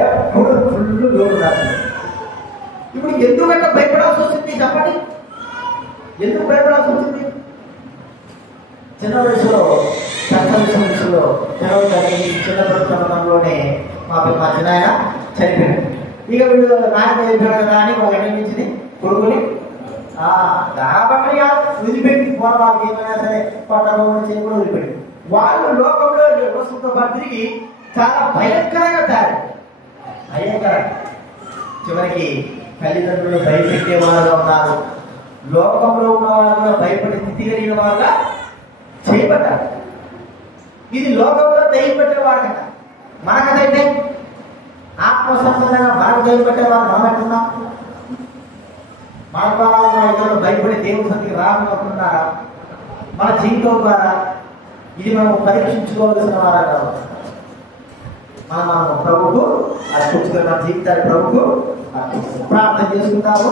ఎప్పుడు ఫుల్ లోడు రాసింది. ఇప్పుడు ఎందుకంటే భయపడాల్సి వచ్చింది చెప్పండి? ఎందుకు భయపడాల్సి వచ్చింది? చిన్న వయసులో చిన్నప్పటి సందర్భంలోనే మా చిన్నాయన చనిపోయాడు. ఇక వీళ్ళు నాయన చనిపోయాడు కదా అని వాళ్ళు ఎన్నించింది కొడుకుని కాబట్టి వదిలిపెట్టి పోవడం, వాళ్ళకి ఏమైనా సరే పట్టణంలో చేయకుండా వదిలిపెట్టి వాళ్ళు లోకంలో వస్తున్న తిరిగి చాలా భయంకరంగా తయారు. భయంకరంగా చివరికి తల్లిదండ్రులు భయపెట్టే వాళ్ళగా ఉన్నారు. లోకంలో ఉన్న వాళ్ళు కూడా భయపడే స్థితి కలిగిన వాళ్ళ చేయబడ్డారు. ఇది లోకంలో దయపెట్టే వాడు కదా. మనకదైతే ఆత్మ సంబంధంగా మనకు దయపెట్టే వాళ్ళు మనం ఎట్టున్నాం? మన ద్వారా ఇతరులు భయపడే దేవుని సన్నిధికి రాకపోతున్నారా? మన జీవితం ద్వారా ఇది మనం పరీక్షించుకోవాల్సిన వారా కాదు. మనం ప్రభువు అర్పించుకున్న జీవితాన్ని ప్రభువు ప్రార్థన చేసుకుంటాము.